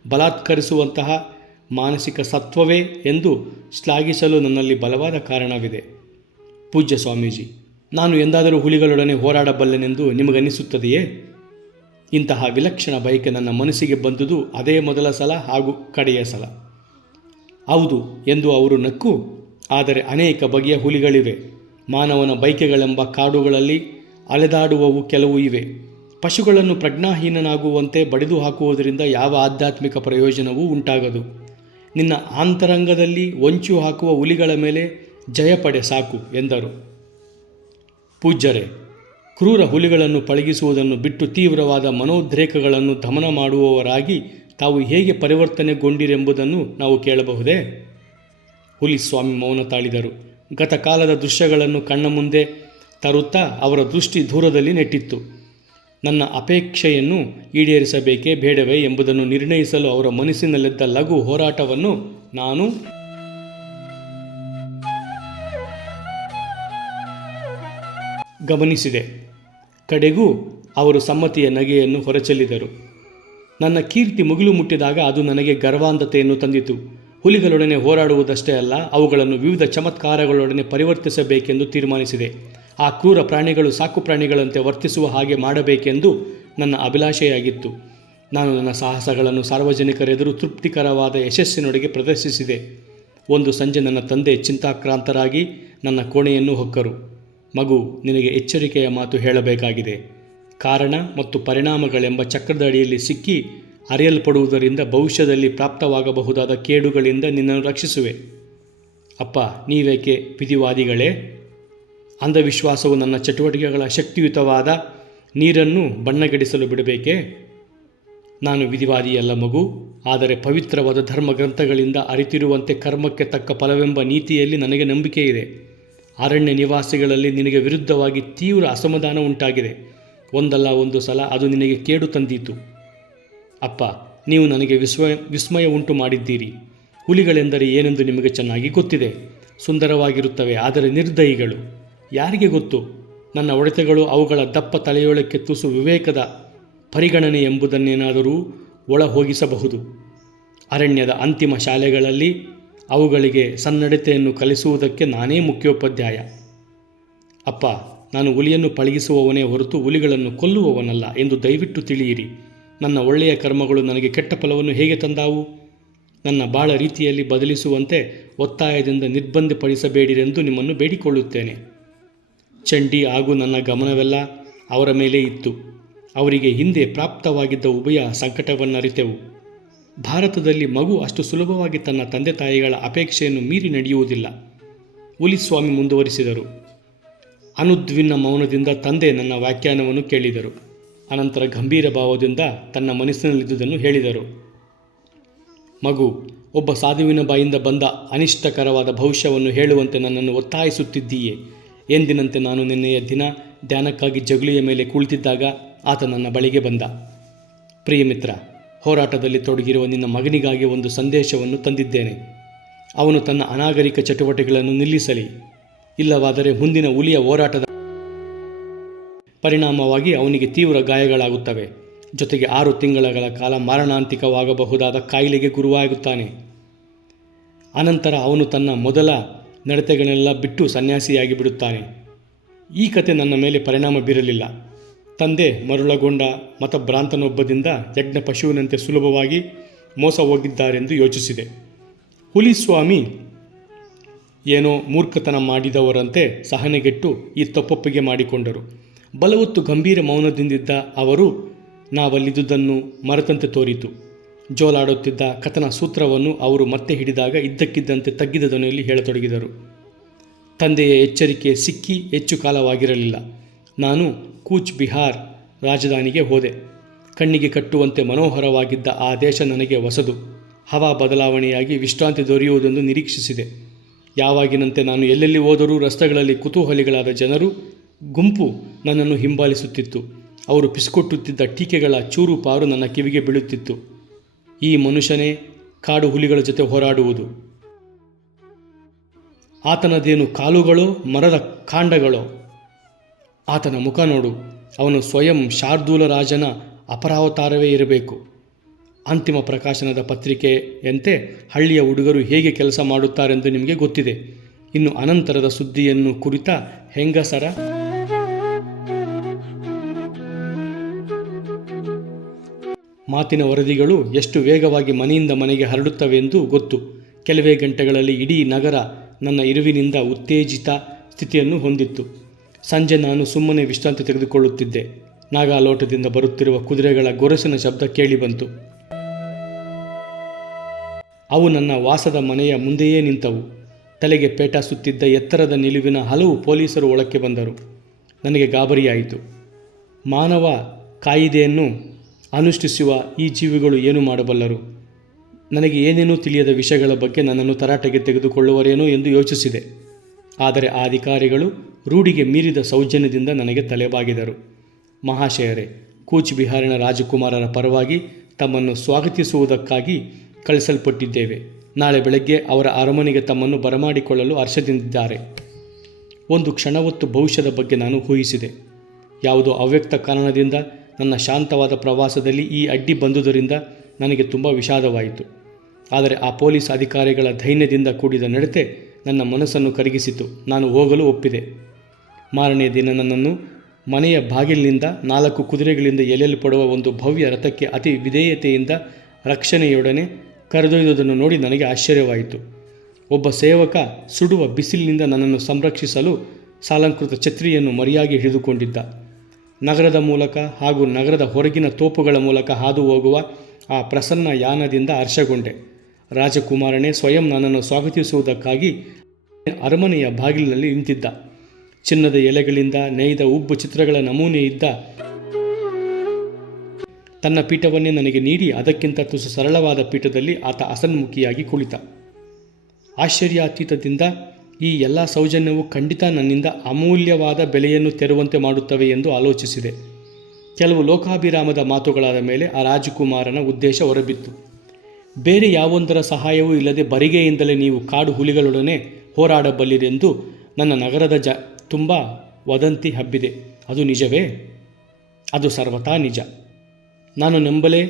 ಬಲಾತ್ಕರಿಸುವಂತಹ ಮಾನಸಿಕ ಸತ್ವವೇ ಎಂದು ಶ್ಲಾಘಿಸಲು ನನ್ನಲ್ಲಿ ಬಲವಾದ ಕಾರಣವಿದೆ. ಪೂಜ್ಯ ಸ್ವಾಮೀಜಿ, ನಾನು ಎಂದಾದರೂ ಹುಲಿಗಳೊಡನೆ ಹೋರಾಡಬಲ್ಲೆನೆಂದು ನಿಮಗನ್ನಿಸುತ್ತದೆಯೇ? ಇಂತಹ ವಿಲಕ್ಷಣ ಬಯಕೆ ನನ್ನ ಮನಸ್ಸಿಗೆ ಬಂದುದು ಅದೇ ಮೊದಲ ಸಲ ಹಾಗೂ ಕಡೆಯ ಸಲ. ಹೌದು ಎಂದು ಅವರು ನಕ್ಕು, ಆದರೆ ಅನೇಕ ಬಗೆಯ ಹುಲಿಗಳಿವೆ. ಮಾನವನ ಬಯಕೆಗಳೆಂಬ ಕಾಡುಗಳಲ್ಲಿ ಅಲೆದಾಡುವವು ಕೆಲವು ಇವೆ. ಪಶುಗಳನ್ನು ಪ್ರಜ್ಞಾಹೀನನಾಗುವಂತೆ ಬಡಿದು ಹಾಕುವುದರಿಂದ ಯಾವ ಆಧ್ಯಾತ್ಮಿಕ ಪ್ರಯೋಜನವೂ ಉಂಟಾಗದು. ನಿನ್ನ ಅಂತರಂಗದಲ್ಲಿ ಹೊಂಚು ಹಾಕುವ ಹುಲಿಗಳ ಮೇಲೆ ಜಯಪಡೆ ಸಾಕು ಎಂದರು. ಪೂಜ್ಯರೇ, ಕ್ರೂರ ಹುಲಿಗಳನ್ನು ಪಳಗಿಸುವುದನ್ನು ಬಿಟ್ಟು ತೀವ್ರವಾದ ಮನೋದ್ರೇಕಗಳನ್ನು ದಮನ ಮಾಡುವವರಾಗಿ ತಾವು ಹೇಗೆ ಪರಿವರ್ತನೆಗೊಂಡಿರೆಂಬುದನ್ನು ನಾವು ಕೇಳಬಹುದೇ? ಹುಲಿ ಸ್ವಾಮಿ ಮೌನ ತಾಳಿದರು. ಗತಕಾಲದ ದೃಶ್ಯಗಳನ್ನು ಕಣ್ಣ ಮುಂದೆ ತರುತ್ತಾ ಅವರ ದೃಷ್ಟಿ ದೂರದಲ್ಲಿ ನೆಟ್ಟಿತ್ತು. ನನ್ನ ಅಪೇಕ್ಷೆಯನ್ನು ಈಡೇರಿಸಬೇಕೇ ಬೇಡವೇ ಎಂಬುದನ್ನು ನಿರ್ಣಯಿಸಲು ಅವರ ಮನಸ್ಸಿನಲ್ಲಿದ್ದ ಲಘು ಹೋರಾಟವನ್ನು ನಾನು ಗಮನಿಸಿದೆ. ಕಡೆಗೂ ಅವರು ಸಮ್ಮತಿಯ ನಗೆಯನ್ನು ಹೊರಚೆಲ್ಲಿದರು. ನನ್ನ ಕೀರ್ತಿ ಮುಗಿಲು ಮುಟ್ಟಿದಾಗ ಅದು ನನಗೆ ಗರ್ವಾಂಧತೆಯನ್ನು ತಂದಿತು. ಹುಲಿಗಳೊಡನೆ ಹೋರಾಡುವುದಷ್ಟೇ ಅಲ್ಲ, ಅವುಗಳನ್ನು ವಿವಿಧ ಚಮತ್ಕಾರಗಳೊಡನೆ ಪರಿವರ್ತಿಸಬೇಕೆಂದು ತೀರ್ಮಾನಿಸಿದೆ. ಆ ಕ್ರೂರ ಪ್ರಾಣಿಗಳು ಸಾಕು ಪ್ರಾಣಿಗಳಂತೆ ವರ್ತಿಸುವ ಹಾಗೆ ಮಾಡಬೇಕೆಂದು ನನ್ನ ಅಭಿಲಾಷೆಯಾಗಿತ್ತು. ನಾನು ನನ್ನ ಸಾಹಸಗಳನ್ನು ಸಾರ್ವಜನಿಕರೆದುರು ತೃಪ್ತಿಕರವಾದ ಯಶಸ್ಸಿನೊಳಗೆ ಪ್ರದರ್ಶಿಸಿದೆ. ಒಂದು ಸಂಜೆ ನನ್ನ ತಂದೆ ಚಿಂತಾಕ್ರಾಂತರಾಗಿ ನನ್ನ ಕೋಣೆಯನ್ನು ಹೊಕ್ಕರು. ಮಗು, ನಿನಗೆ ಎಚ್ಚರಿಕೆಯ ಮಾತು ಹೇಳಬೇಕಾಗಿದೆ. ಕಾರಣ ಮತ್ತು ಪರಿಣಾಮಗಳೆಂಬ ಚಕ್ರದ ಅಡಿಯಲ್ಲಿ ಸಿಕ್ಕಿ ಅರಿಯಲ್ಪಡುವುದರಿಂದ ಭವಿಷ್ಯದಲ್ಲಿ ಪ್ರಾಪ್ತವಾಗಬಹುದಾದ ಕೇಡುಗಳಿಂದ ನಿನ್ನನ್ನು ರಕ್ಷಿಸುವೆ. ಅಪ್ಪ, ನೀವೇಕೆ ವಿಧಿವಾದಿಗಳೇ? ಅಂಧವಿಶ್ವಾಸವು ನನ್ನ ಚಟುವಟಿಕೆಗಳ ಶಕ್ತಿಯುತವಾದ ನೀರನ್ನು ಬಣ್ಣಗೆಡಿಸಲು ಬಿಡಬೇಕೇ? ನಾನು ವಿಧಿವಾದಿಯಲ್ಲ ಮಗು, ಆದರೆ ಪವಿತ್ರವಾದ ಧರ್ಮಗ್ರಂಥಗಳಿಂದ ಅರಿತಿರುವಂತೆ ಕರ್ಮಕ್ಕೆ ತಕ್ಕ ಫಲವೆಂಬ ನೀತಿಯಲ್ಲಿ ನನಗೆ ನಂಬಿಕೆ ಇದೆ. ಅರಣ್ಯ ನಿವಾಸಿಗಳಲ್ಲಿ ನಿನಗೆ ವಿರುದ್ಧವಾಗಿ ತೀವ್ರ ಅಸಮಾಧಾನ ಉಂಟಾಗಿದೆ. ಒಂದಲ್ಲ ಒಂದು ಸಲ ಅದು ನಿನಗೆ ಕೇಡು ತಂದೀತು. ಅಪ್ಪ, ನೀವು ನನಗೆ ವಿಸ್ಮಯ ಉಂಟು ಮಾಡಿದ್ದೀರಿ. ಹುಲಿಗಳೆಂದರೆ ಏನೆಂದು ನಿಮಗೆ ಚೆನ್ನಾಗಿ ಗೊತ್ತಿದೆ. ಸುಂದರವಾಗಿರುತ್ತವೆ, ಆದರೆ ನಿರ್ದಯಿಗಳು. ಯಾರಿಗೆ ಗೊತ್ತು, ನನ್ನ ಒಡೆತಗಳು ಅವುಗಳ ದಪ್ಪ ತಲೆಯೊಳಕ್ಕೆ ತುಸು ವಿವೇಕದ ಪರಿಗಣನೆ ಎಂಬುದನ್ನೇನಾದರೂ ಒಳ ಹೋಗಿಸಬಹುದು. ಅರಣ್ಯದ ಅಂತಿಮ ಶಾಲೆಗಳಲ್ಲಿ ಅವುಗಳಿಗೆ ಸನ್ನಡತೆಯನ್ನು ಕಲಿಸುವುದಕ್ಕೆ ನಾನೇ ಮುಖ್ಯೋಪಾಧ್ಯಾಯ. ಅಪ್ಪ, ನಾನು ಹುಲಿಯನ್ನು ಪಳಗಿಸುವವನೇ ಹೊರತು ಹುಲಿಗಳನ್ನು ಕೊಲ್ಲುವವನಲ್ಲ ಎಂದು ದಯವಿಟ್ಟು ತಿಳಿಯಿರಿ. ನನ್ನ ಒಳ್ಳೆಯ ಕರ್ಮಗಳು ನನಗೆ ಕೆಟ್ಟ ಫಲವನ್ನು ಹೇಗೆ ತಂದಾವು? ನನ್ನ ಬಾಳ ರೀತಿಯಲ್ಲಿ ಬದಲಿಸುವಂತೆ ಒತ್ತಾಯದಿಂದ ನಿರ್ಬಂಧಪಡಿಸಬೇಡಿರೆಂದು ನಿಮ್ಮನ್ನು ಬೇಡಿಕೊಳ್ಳುತ್ತೇನೆ. ಚಂಡಿ ಹಾಗೂ ನನ್ನ ಗಮನವೆಲ್ಲ ಅವರ ಮೇಲೆ ಇತ್ತು. ಅವರಿಗೆ ಹಿಂದೆ ಪ್ರಾಪ್ತವಾಗಿದ್ದ ಉಭಯ ಸಂಕಟವನ್ನರಿತೆವು. ಭಾರತದಲ್ಲಿ ಮಗು ಅಷ್ಟು ಸುಲಭವಾಗಿ ತನ್ನ ತಂದೆ ತಾಯಿಗಳ ಅಪೇಕ್ಷೆಯನ್ನು ಮೀರಿ ನಡೆಯುವುದಿಲ್ಲ. ಹುಲಿಸ್ವಾಮಿ ಮುಂದುವರಿಸಿದರು. ಅನುದ್ವಿನ್ನ ಮೌನದಿಂದ ತಂದೆ ನನ್ನ ವ್ಯಾಖ್ಯಾನವನ್ನು ಕೇಳಿದರು. ಅನಂತರ ಗಂಭೀರ ಭಾವದಿಂದ ತನ್ನ ಮನಸ್ಸಿನಲ್ಲಿದ್ದುದನ್ನು ಹೇಳಿದರು. ಮಗು, ಒಬ್ಬ ಸಾಧುವಿನ ಬಾಯಿಂದ ಬಂದ ಅನಿಷ್ಟಕರವಾದ ಭವಿಷ್ಯವನ್ನು ಹೇಳುವಂತೆ ನನ್ನನ್ನು ಒತ್ತಾಯಿಸುತ್ತಿದ್ದೀಯೇ. ಎಂದಿನಂತೆ ನಾನು ನಿನ್ನೆಯ ದಿನ ಧ್ಯಾನಕ್ಕಾಗಿ ಜಗುಲಿಯ ಮೇಲೆ ಕುಳಿತಿದ್ದಾಗ ಆತ ನನ್ನ ಬಳಿಗೆ ಬಂದ. ಪ್ರಿಯಮಿತ್ರ, ಹೋರಾಟದಲ್ಲಿ ತೊಡಗಿರುವ ನಿನ್ನ ಮಗನಿಗಾಗಿ ಒಂದು ಸಂದೇಶವನ್ನು ತಂದಿದ್ದೇನೆ. ಅವನು ತನ್ನ ಅನಾಗರಿಕ ಚಟುವಟಿಕೆಗಳನ್ನು ನಿಲ್ಲಿಸಲಿ. ಇಲ್ಲವಾದರೆ ಮುಂದಿನ ಹುಲಿಯ ಹೋರಾಟದ ಪರಿಣಾಮವಾಗಿ ಅವನಿಗೆ ತೀವ್ರ ಗಾಯಗಳಾಗುತ್ತವೆ. ಜೊತೆಗೆ 6 ತಿಂಗಳ ಕಾಲ ಮಾರಣಾಂತಿಕವಾಗಬಹುದಾದ ಕಾಯಿಲೆಗೆ ಗುರುವಾಗುತ್ತಾನೆ. ಅನಂತರ ಅವನು ತನ್ನ ಮೊದಲ ನಡತೆಗಳನ್ನೆಲ್ಲ ಬಿಟ್ಟು ಸನ್ಯಾಸಿಯಾಗಿ ಬಿಡುತ್ತಾನೆ. ಈ ಕತೆ ನನ್ನ ಮೇಲೆ ಪರಿಣಾಮ ಬೀರಲಿಲ್ಲ. ತಂದೆ ಮರುಳಗೊಂಡ ಮತಭ್ರಾಂತನೊಬ್ಬದಿಂದ ಯಜ್ಞ ಪಶುವಿನಂತೆ ಸುಲಭವಾಗಿ ಮೋಸ ಹೋಗಿದ್ದಾರೆಂದು ಯೋಚಿಸಿದೆ. ಹುಲಿಸ್ವಾಮಿ ಏನೋ ಮೂರ್ಖತನ ಮಾಡಿದವರಂತೆ ಸಹನೆಗೆಟ್ಟು ಈ ತಪ್ಪೊಪ್ಪಿಗೆ ಮಾಡಿಕೊಂಡರು. ಬಲವತ್ತು ಗಂಭೀರ ಮೌನದಿಂದಿದ್ದ ಅವರು ನಾವಲ್ಲಿದ್ದುದನ್ನು ಮರೆತಂತೆ ತೋರಿತು. ಜೋಲಾಡುತ್ತಿದ್ದ ಕಥನ ಸೂತ್ರವನ್ನು ಅವರು ಮತ್ತೆ ಹಿಡಿದಾಗ ಇದ್ದಕ್ಕಿದ್ದಂತೆ ತಗ್ಗಿದ ಧ್ವನಿಯಲ್ಲಿ ಹೇಳತೊಡಗಿದರು. ತಂದೆಯ ಎಚ್ಚರಿಕೆ ಸಿಕ್ಕಿ ಹೆಚ್ಚು ಕಾಲವಾಗಿರಲಿಲ್ಲ. ನಾನು ಕೂಚ್ ಬಿಹಾರ್ ರಾಜಧಾನಿಗೆ ಹೋದೆ. ಕಣ್ಣಿಗೆ ಕಟ್ಟುವಂತೆ ಮನೋಹರವಾಗಿದ್ದ ಆ ದೇಶ ನನಗೆ ಹೊಸದು. ಹವಾ ಬದಲಾವಣೆಯಾಗಿ ವಿಶ್ರಾಂತಿ ದೊರೆಯುವುದೆಂದು ನಿರೀಕ್ಷಿಸಿದೆ. ಯಾವಾಗಿನಂತೆ ನಾನು ಎಲ್ಲೆಲ್ಲಿ ಹೋದರೂ ರಸ್ತೆಗಳಲ್ಲಿ ಕುತೂಹಲಿಗಳಾದ ಜನರು ಗುಂಪು ನನ್ನನ್ನು ಹಿಂಬಾಲಿಸುತ್ತಿತ್ತು. ಅವರು ಪಿಸ್ಕೊಟ್ಟುತ್ತಿದ್ದ ಟೀಕೆಗಳ ಚೂರು ಪಾರು ನನ್ನ ಕಿವಿಗೆ ಬೀಳುತ್ತಿತ್ತು. ಈ ಮನುಷ್ಯನೇ ಕಾಡು ಹುಲಿಗಳ ಜೊತೆ ಹೋರಾಡುವುದು. ಆತನದೇನು ಕಾಲುಗಳೋ ಮರದ ಕಾಂಡಗಳೋ? ಆತನ ಮುಖ ನೋಡು. ಅವನು ಸ್ವಯಂ ಶಾರ್ದೂಲ ರಾಜನ ಅಪರಾವತಾರವೇ ಇರಬೇಕು. ಅಂತಿಮ ಪ್ರಕಾಶನದ ಪತ್ರಿಕೆಯಂತೆ ಹಳ್ಳಿಯ ಹುಡುಗರು ಹೇಗೆ ಕೆಲಸ ಮಾಡುತ್ತಾರೆಂದು ನಿಮಗೆ ಗೊತ್ತಿದೆ. ಇನ್ನು ಅನಂತರದ ಸುದ್ದಿಯನ್ನು ಕುರಿತ ಹೆಂಗಸರ ಮಾತಿನ ವರದಿಗಳು ಎಷ್ಟು ವೇಗವಾಗಿ ಮನೆಯಿಂದ ಮನೆಗೆ ಹರಡುತ್ತವೆಂದು ಗೊತ್ತು. ಕೆಲವೇ ಗಂಟೆಗಳಲ್ಲಿ ಇಡೀ ನಗರ ನನ್ನ ಇರುವಿನಿಂದ ಉತ್ತೇಜಿತ ಸ್ಥಿತಿಯನ್ನು ಹೊಂದಿತ್ತು. ಸಂಜೆ ನಾನು ಸುಮ್ಮನೆ ವಿಶ್ರಾಂತಿ ತೆಗೆದುಕೊಳ್ಳುತ್ತಿದ್ದೆ. ನಾಗಾಲೋಟದಿಂದ ಬರುತ್ತಿರುವ ಕುದುರೆಗಳ ಗೊರಸಿನ ಶಬ್ದ ಕೇಳಿಬಂತು. ಅವು ನನ್ನ ವಾಸದ ಮನೆಯ ಮುಂದೆಯೇ ನಿಂತವು. ತಲೆಗೆ ಪೇಟಾಸುತ್ತಿದ್ದ ಎತ್ತರದ ನಿಲುವಿನ ಹಲವು ಪೊಲೀಸರು ಒಳಕ್ಕೆ ಬಂದರು. ನನಗೆ ಗಾಬರಿಯಾಯಿತು. ಮಾನವ ಕಾಯಿದೆಯನ್ನು ಅನುಷ್ಠಿಸುವ ಈ ಜೀವಿಗಳು ಏನು ಮಾಡಬಲ್ಲರು? ನನಗೆ ಏನೇನೂ ತಿಳಿಯದ ವಿಷಯಗಳ ಬಗ್ಗೆ ನನ್ನನ್ನು ತರಾಟೆಗೆ ತೆಗೆದುಕೊಳ್ಳುವರೇನೋ ಎಂದು ಯೋಚಿಸಿದೆ. ಆದರೆ ಆ ಅಧಿಕಾರಿಗಳು ರೂಢಿಗೆ ಮೀರಿದ ಸೌಜನ್ಯದಿಂದ ನನಗೆ ತಲೆಬಾಗಿದರು. ಮಹಾಶಯರೇ, ಕೂಚ್ ಬಿಹಾರಿನ ರಾಜಕುಮಾರರ ಪರವಾಗಿ ತಮ್ಮನ್ನು ಸ್ವಾಗತಿಸುವುದಕ್ಕಾಗಿ ಕಳಿಸಲ್ಪಟ್ಟಿದ್ದೇವೆ. ನಾಳೆ ಬೆಳಗ್ಗೆ ಅವರ ಅರಮನೆಗೆ ತಮ್ಮನ್ನು ಬರಮಾಡಿಕೊಳ್ಳಲು ಹರ್ಷದಿಂದಿದ್ದಾರೆ. ಒಂದು ಕ್ಷಣವೊತ್ತು ಭವಿಷ್ಯದ ಬಗ್ಗೆ ನಾನು ಊಹಿಸಿದೆ. ಯಾವುದೋ ಅವ್ಯಕ್ತ ಕಾರಣದಿಂದ ನನ್ನ ಶಾಂತವಾದ ಪ್ರವಾಸದಲ್ಲಿ ಈ ಅಡ್ಡಿ ಬಂದುದರಿಂದ ನನಗೆ ತುಂಬ ವಿಷಾದವಾಯಿತು. ಆದರೆ ಆ ಪೊಲೀಸ್ ಅಧಿಕಾರಿಗಳ ದೈನ್ಯದಿಂದ ಕೂಡಿದ ನಡತೆ ನನ್ನ ಮನಸ್ಸನ್ನು ಕರಗಿಸಿತು. ನಾನು ಹೋಗಲು ಒಪ್ಪಿದೆ. ಮಾರನೇ ದಿನ ನನ್ನನ್ನು ಮನೆಯ ಬಾಗಿಲಿನಿಂದ 4 ಕುದುರೆಗಳಿಂದ ಎಳೆಯಲ್ಪಡುವ ಒಂದು ಭವ್ಯ ರಥಕ್ಕೆ ಅತಿ ವಿಧೇಯತೆಯಿಂದ ರಕ್ಷಣೆಯೊಡನೆ ಕರೆದೊಯ್ದುದನ್ನು ನೋಡಿ ನನಗೆ ಆಶ್ಚರ್ಯವಾಯಿತು. ಒಬ್ಬ ಸೇವಕ ಸುಡುವ ಬಿಸಿಲಿನಿಂದ ನನ್ನನ್ನು ಸಂರಕ್ಷಿಸಲು ಸಾಲಂಕೃತ ಛತ್ರಿಯನ್ನು ಮರೆಯಾಗಿ ಹಿಡಿದುಕೊಂಡಿದ್ದ. ನಗರದ ಮೂಲಕ ಹಾಗೂ ನಗರದ ಹೊರಗಿನ ತೋಪುಗಳ ಮೂಲಕ ಹಾದು ಹೋಗುವ ಆ ಪ್ರಸನ್ನ ಯಾನದಿಂದ ಹರ್ಷಗೊಂಡೆ. ರಾಜಕುಮಾರನೇ ಸ್ವಯಂ ನನ್ನನ್ನು ಸ್ವಾಗತಿಸುವುದಕ್ಕಾಗಿ ಅರಮನೆಯ ಬಾಗಿಲಿನಲ್ಲಿ ನಿಂತಿದ್ದ. ಚಿನ್ನದ ಎಲೆಗಳಿಂದ ನೇಯ್ದ ಉಬ್ಬು ಚಿತ್ರಗಳ ನಮೂನೆ ಇದ್ದ ತನ್ನ ಪೀಠವನ್ನೇ ನನಗೆ ನೀಡಿ ಅದಕ್ಕಿಂತ ತುಸು ಸರಳವಾದ ಪೀಠದಲ್ಲಿ ಆತ ಅಸನ್ಮುಖಿಯಾಗಿ ಕುಳಿತ. ಆಶ್ಚರ್ಯಾತೀತದಿಂದ ಈ ಎಲ್ಲ ಸೌಜನ್ಯವು ಖಂಡಿತ ನನ್ನಿಂದ ಅಮೂಲ್ಯವಾದ ಬೆಲೆಯನ್ನು ತೆರುವಂತೆ ಮಾಡುತ್ತವೆ ಎಂದು ಆಲೋಚಿಸಿದೆ. ಕೆಲವು ಲೋಕಾಭಿರಾಮದ ಮಾತುಗಳಾದ ಮೇಲೆ ಆ ರಾಜಕುಮಾರನ ಉದ್ದೇಶ ಹೊರಬಿತ್ತು. ಬೇರೆ ಯಾವೊಂದರ ಸಹಾಯವೂ ಇಲ್ಲದೆ ಬರಿಗೆಯಿಂದಲೇ ನೀವು ಕಾಡು ಹುಲಿಗಳೊಡನೆ ಹೋರಾಡಬಲ್ಲಿರೆಂದು ನನ್ನ ನಗರದ ತುಂಬ ವದಂತಿ ಹಬ್ಬಿದೆ. ಅದು ನಿಜವೇ? ಅದು ಸರ್ವತಾ ನಿಜ. ನಾನು ನಂಬಲೇ?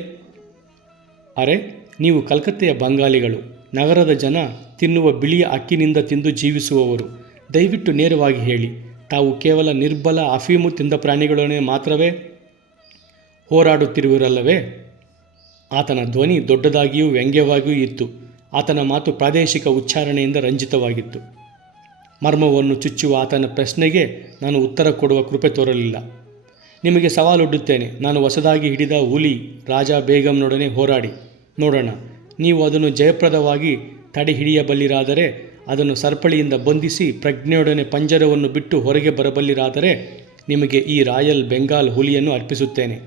ಅರೆ, ನೀವು ಕಲ್ಕತ್ತೆಯ ಬಂಗಾಲಿಗಳು. ನಗರದ ಜನ ತಿನ್ನುವ ಬಿಳಿಯ ಅಕ್ಕಿನಿಂದ ತಿಂದು ಜೀವಿಸುವವರು. ದಯವಿಟ್ಟು ನೇರವಾಗಿ ಹೇಳಿ, ತಾವು ಕೇವಲ ನಿರ್ಬಲ ಅಫೀಮು ತಿಂದ ಪ್ರಾಣಿಗಳೊಡನೆ ಮಾತ್ರವೇ ಹೋರಾಡುತ್ತಿರುವಿರಲ್ಲವೇ? ಆತನ ಧ್ವನಿ ದೊಡ್ಡದಾಗಿಯೂ ವ್ಯಂಗ್ಯವಾಗಿಯೂ ಇತ್ತು. ಆತನ ಮಾತು ಪ್ರಾದೇಶಿಕ ಉಚ್ಚಾರಣೆಯಿಂದ ರಂಜಿತವಾಗಿತ್ತು. ಮರ್ಮವನ್ನು ಚುಚ್ಚುವ ಆತನ ಪ್ರಶ್ನೆಗೆ ನಾನು ಉತ್ತರ ಕೊಡುವ ಕೃಪೆ ತೋರಲಿಲ್ಲ. ನಿಮಗೆ ಸವಾಲೊಡ್ಡುತ್ತೇನೆ. ನಾನು ಹೊಸದಾಗಿ ಹಿಡಿದ ಹುಲಿ ರಾಜ ಬೇಗಂನೊಡನೆ ಹೋರಾಡಿ ನೋಡೋಣ. ನೀವು ಅದನ್ನು ಜಯಪ್ರದವಾಗಿ ತಡೆ ಹಿಡಿಯಬಲ್ಲಿರಾದರೆ, ಅದನ್ನು ಸರಪಳಿಯಿಂದ ಬಂಧಿಸಿ ಪ್ರಜ್ಞೆಯೊಡನೆ ಪಂಜರವನ್ನು ಬಿಟ್ಟು ಹೊರಗೆ ಬರಬಲ್ಲಿರಾದರೆ ನಿಮಗೆ ಈ ರಾಯಲ್ ಬೆಂಗಾಲ್ ಹುಲಿಯನ್ನು ಅರ್ಪಿಸುತ್ತೇನೆ.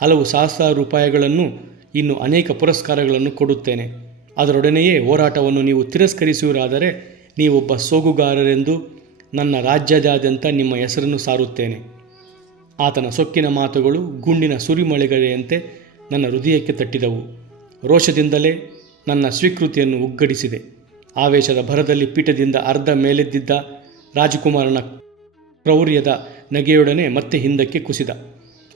ಹಲವು ಸಹಸ್ರಾರು ರೂಪಾಯಿಗಳನ್ನು, ಇನ್ನು ಅನೇಕ ಪುರಸ್ಕಾರಗಳನ್ನು ಕೊಡುತ್ತೇನೆ. ಅದರೊಡನೆಯೇ ಹೋರಾಟವನ್ನು ನೀವು ತಿರಸ್ಕರಿಸುವಿರಾದರೆ ನೀವೊಬ್ಬ ಸೋಗುಗಾರರೆಂದು ನನ್ನ ರಾಜ್ಯದಾದ್ಯಂತ ನಿಮ್ಮ ಹೆಸರನ್ನು ಸಾರುತ್ತೇನೆ. ಆತನ ಸೊಕ್ಕಿನ ಮಾತುಗಳು ಗುಂಡಿನ ಸುರಿಮಳೆಗಳೆಯಂತೆ ನನ್ನ ಹೃದಯಕ್ಕೆ ತಟ್ಟಿದವು. ರೋಷದಿಂದಲೇ ನನ್ನ ಸ್ವೀಕೃತಿಯನ್ನು ಉಗ್ಗಡಿಸಿದೆ. ಆವೇಶದ ಭರದಲ್ಲಿ ಪೀಠದಿಂದ ಅರ್ಧ ಮೇಲೆದ್ದಿದ್ದ ರಾಜಕುಮಾರನ ಕ್ರೌರ್ಯದ ನಗೆಯೊಡನೆ ಮತ್ತೆ ಹಿಂದಕ್ಕೆ ಕುಸಿದ.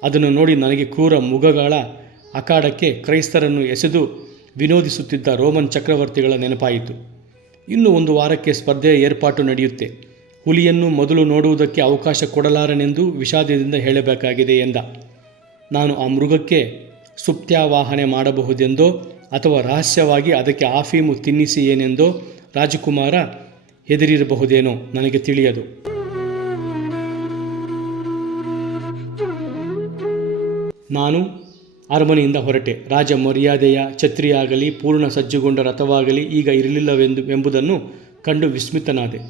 ಅದನ್ನು ನೋಡಿ ನನಗೆ ಕ್ರೂರ ಮುಖಗಳ ಅಖಾಡಕ್ಕೆ ಕ್ರೈಸ್ತರನ್ನು ಎಸೆದು ವಿನೋದಿಸುತ್ತಿದ್ದ ರೋಮನ್ ಚಕ್ರವರ್ತಿಗಳ ನೆನಪಾಯಿತು. ಇನ್ನು 1 ವಾರಕ್ಕೆ ಸ್ಪರ್ಧೆಯ ಏರ್ಪಾಟು ನಡೆಯುತ್ತೆ. ಹುಲಿಯನ್ನು ಮೊದಲು ನೋಡುವುದಕ್ಕೆ ಅವಕಾಶ ಕೊಡಲಾರನೆಂದು ವಿಷಾದದಿಂದ ಹೇಳಬೇಕಾಗಿದೆ ಎಂದ. ನಾನು ಆ ಮೃಗಕ್ಕೆ ಸುಪ್ತ್ಯಾವಾಹನೆ ಮಾಡಬಹುದೆಂದೋ ಅಥವಾ ರಹಸ್ಯವಾಗಿ ಅದಕ್ಕೆ ಆಫೀಮು ತಿನ್ನಿಸಿ ಏನೆಂದೋ ರಾಜಕುಮಾರ ಹೆದರಿರಬಹುದೇನೋ ನನಗೆ ತಿಳಿಯದು. ನಾನು ಅರಮನೆಯಿಂದ ಹೊರಟೆ. ರಾಜ ಮರ್ಯಾದೆಯ ಛತ್ರಿಯಾಗಲಿ ಪೂರ್ಣ ಸಜ್ಜುಗೊಂಡ ರಥವಾಗಲಿ ಈಗ ಇರಲಿಲ್ಲವೆಂಬುದನ್ನು ಕಂಡು ವಿಸ್ಮಿತನಾದೆ.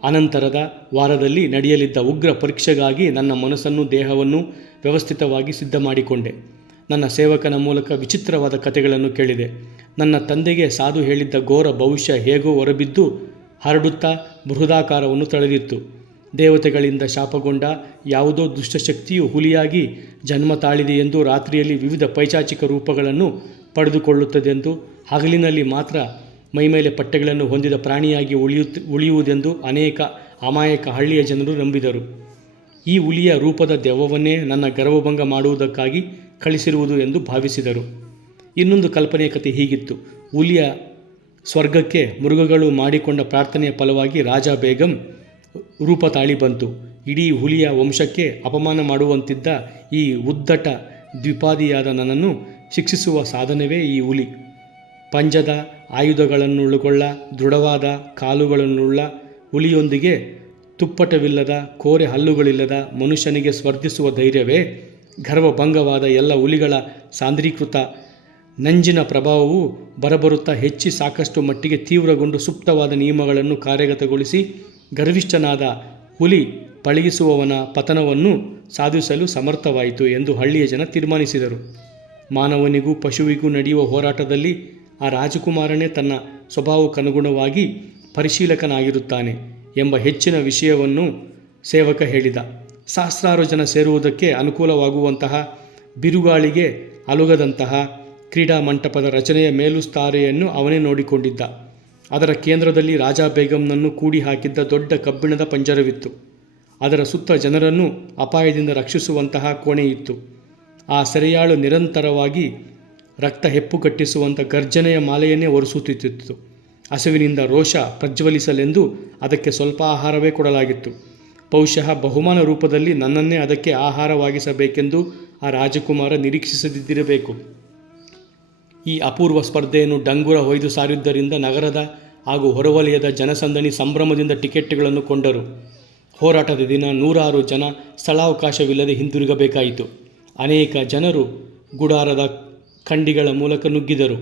ಅನಂತರದ ವಾರದಲ್ಲಿ ನಡೆಯಲಿದ್ದ ಉಗ್ರ ಪರೀಕ್ಷೆಗಾಗಿ ನನ್ನ ಮನಸ್ಸನ್ನು ದೇಹವನ್ನು ವ್ಯವಸ್ಥಿತವಾಗಿ ಸಿದ್ಧ ಮಾಡಿಕೊಂಡೆ. ನನ್ನ ಸೇವಕನ ಮೂಲಕ ವಿಚಿತ್ರವಾದ ಕಥೆಗಳನ್ನು ಕೇಳಿದೆ. ನನ್ನ ತಂದೆಗೆ ಸಾಧು ಹೇಳಿದ್ದ ಘೋರ ಭವಿಷ್ಯ ಹೇಗೋ ಹೊರಬಿದ್ದು ಹರಡುತ್ತಾ ಬೃಹದಾಕಾರವನ್ನು ತಳೆದಿತ್ತು. ದೇವತೆಗಳಿಂದ ಶಾಪಗೊಂಡ ಯಾವುದೋ ದುಷ್ಟಶಕ್ತಿಯು ಹುಲಿಯಾಗಿ ಜನ್ಮ ತಾಳಿದೆಯೆಂದು, ರಾತ್ರಿಯಲ್ಲಿ ವಿವಿಧ ಪೈಶಾಚಿಕ ರೂಪಗಳನ್ನು ಪಡೆದುಕೊಳ್ಳುತ್ತದೆಂದು, ಹಗಲಿನಲ್ಲಿ ಮಾತ್ರ ಮೈಮೇಲೆ ಪಟ್ಟೆಗಳನ್ನು ಹೊಂದಿದ ಪ್ರಾಣಿಯಾಗಿ ಉಳಿಯುವುದೆಂದು ಅನೇಕ ಅಮಾಯಕ ಹಳ್ಳಿಯ ಜನರು ನಂಬಿದರು. ಈ ಹುಲಿಯ ರೂಪದ ದೆವ್ವವನ್ನೇ ನನ್ನ ಗರ್ವಭಂಗ ಮಾಡುವುದಕ್ಕಾಗಿ ಕಳಿಸಿರುವುದು ಎಂದು ಭಾವಿಸಿದರು. ಇನ್ನೊಂದು ಕಲ್ಪನೆಯ ಕಥೆ ಹೀಗಿತ್ತು. ಹುಲಿಯ ಸ್ವರ್ಗಕ್ಕೆ ಮೃಗಗಳು ಮಾಡಿಕೊಂಡ ಪ್ರಾರ್ಥನೆಯ ಫಲವಾಗಿ ರಾಜ ಬೇಗಂ ರೂಪ ತಾಳಿ ಬಂತು. ಇಡೀ ಹುಲಿಯ ವಂಶಕ್ಕೆ ಅಪಮಾನ ಮಾಡುವಂತಿದ್ದ ಈ ಉದ್ದಟ ದ್ವಿಪಾದಿಯಾದ ನನ್ನನ್ನು ಶಿಕ್ಷಿಸುವ ಸಾಧನವೇ ಈ ಹುಲಿ. ಪಂಜದ ಆಯುಧಗಳನ್ನುಳ್ಳ ದೃಢವಾದ ಕಾಲುಗಳನ್ನುಳ್ಳ ಹುಲಿಯೊಂದಿಗೆ ತುಪ್ಪಟವಿಲ್ಲದ ಕೋರೆ ಹಲ್ಲುಗಳಿಲ್ಲದ ಮನುಷ್ಯನಿಗೆ ಸ್ಪರ್ಧಿಸುವ ಧೈರ್ಯವೇ? ಗರ್ವಭಂಗವಾದ ಎಲ್ಲ ಹುಲಿಗಳ ಸಾಂದ್ರೀಕೃತ ನಂಜಿನ ಪ್ರಭಾವವು ಬರಬರುತ್ತಾ ಹೆಚ್ಚಿ ಸಾಕಷ್ಟು ಮಟ್ಟಿಗೆ ತೀವ್ರಗೊಂಡು ಸುಪ್ತವಾದ ನಿಯಮಗಳನ್ನು ಕಾರ್ಯಗತಗೊಳಿಸಿ ಗರ್ವಿಷ್ಠನಾದ ಹುಲಿ ಪಳಗಿಸುವವನ ಪತನವನ್ನು ಸಾಧಿಸಲು ಸಮರ್ಥವಾಯಿತು ಎಂದು ಹಳ್ಳಿಯ ಜನ ತೀರ್ಮಾನಿಸಿದರು. ಮಾನವನಿಗೂ ಪಶುವಿಗೂ ನಡೆಯುವ ಹೋರಾಟದಲ್ಲಿ ಆ ರಾಜಕುಮಾರನೇ ತನ್ನ ಸ್ವಭಾವಕ್ಕನುಗುಣವಾಗಿ ಪರಿಶೀಲಕನಾಗಿರುತ್ತಾನೆ ಎಂಬ ಹೆಚ್ಚಿನ ವಿಷಯವನ್ನು ಸೇವಕ ಹೇಳಿದ. ಸಹಸ್ರಾರು ಜನ ಸೇರುವುದಕ್ಕೆ ಅನುಕೂಲವಾಗುವಂತಹ, ಬಿರುಗಾಳಿಗೆ ಅಲುಗದಂತಹ ಕ್ರೀಡಾ ಮಂಟಪದ ರಚನೆಯ ಮೇಲುಸ್ತಾರೆಯನ್ನು ಅವನೇ ನೋಡಿಕೊಂಡಿದ್ದ. ಅದರ ಕೇಂದ್ರದಲ್ಲಿ ರಾಜ ಬೇಗಂನನ್ನು ಕೂಡಿ ಹಾಕಿದ್ದ ದೊಡ್ಡ ಕಬ್ಬಿಣದ ಪಂಜರವಿತ್ತು. ಅದರ ಸುತ್ತ ಜನರನ್ನು ಅಪಾಯದಿಂದ ರಕ್ಷಿಸುವಂತಹ ಕೋಣೆಯಿತ್ತು. ಆ ಸೆರೆಯಾಳು ನಿರಂತರವಾಗಿ ರಕ್ತ ಹೆಪ್ಪುಗಟ್ಟಿಸುವಂಥ ಗರ್ಜನೆಯ ಮಾಲೆಯನ್ನೇ ಒರೆಸುತ್ತಿತ್ತು. ಹಸಿವಿನಿಂದ ರೋಷ ಪ್ರಜ್ವಲಿಸಲೆಂದು ಅದಕ್ಕೆ ಸ್ವಲ್ಪ ಆಹಾರವೇ ಕೊಡಲಾಗಿತ್ತು. ಬಹುಶಃ ಬಹುಮಾನ ರೂಪದಲ್ಲಿ ನನ್ನನ್ನೇ ಅದಕ್ಕೆ ಆಹಾರವಾಗಿಸಬೇಕೆಂದು ಆ ರಾಜಕುಮಾರ ನಿರೀಕ್ಷಿಸದಿದ್ದಿರಬೇಕು. ಈ ಅಪೂರ್ವ ಸ್ಪರ್ಧೆಯನ್ನು ಡಂಗುರ ಹೊಯ್ದು ಸಾರಿದ್ದರಿಂದ ನಗರದ ಹಾಗೂ ಹೊರವಲಯದ ಜನಸಂದಣಿ ಸಂಭ್ರಮದಿಂದ ಟಿಕೆಟ್ಗಳನ್ನು ಕೊಂಡರು. ಹೋರಾಟದ ದಿನ ನೂರಾರು ಜನ ಸ್ಥಳಾವಕಾಶವಿಲ್ಲದೆ ಹಿಂದಿರುಗಬೇಕಾಯಿತು. ಅನೇಕ ಜನರು ಗುಡಾರದ ಕಂಡಿಗಳ ಮೂಲಕ ನುಗ್ಗಿದರು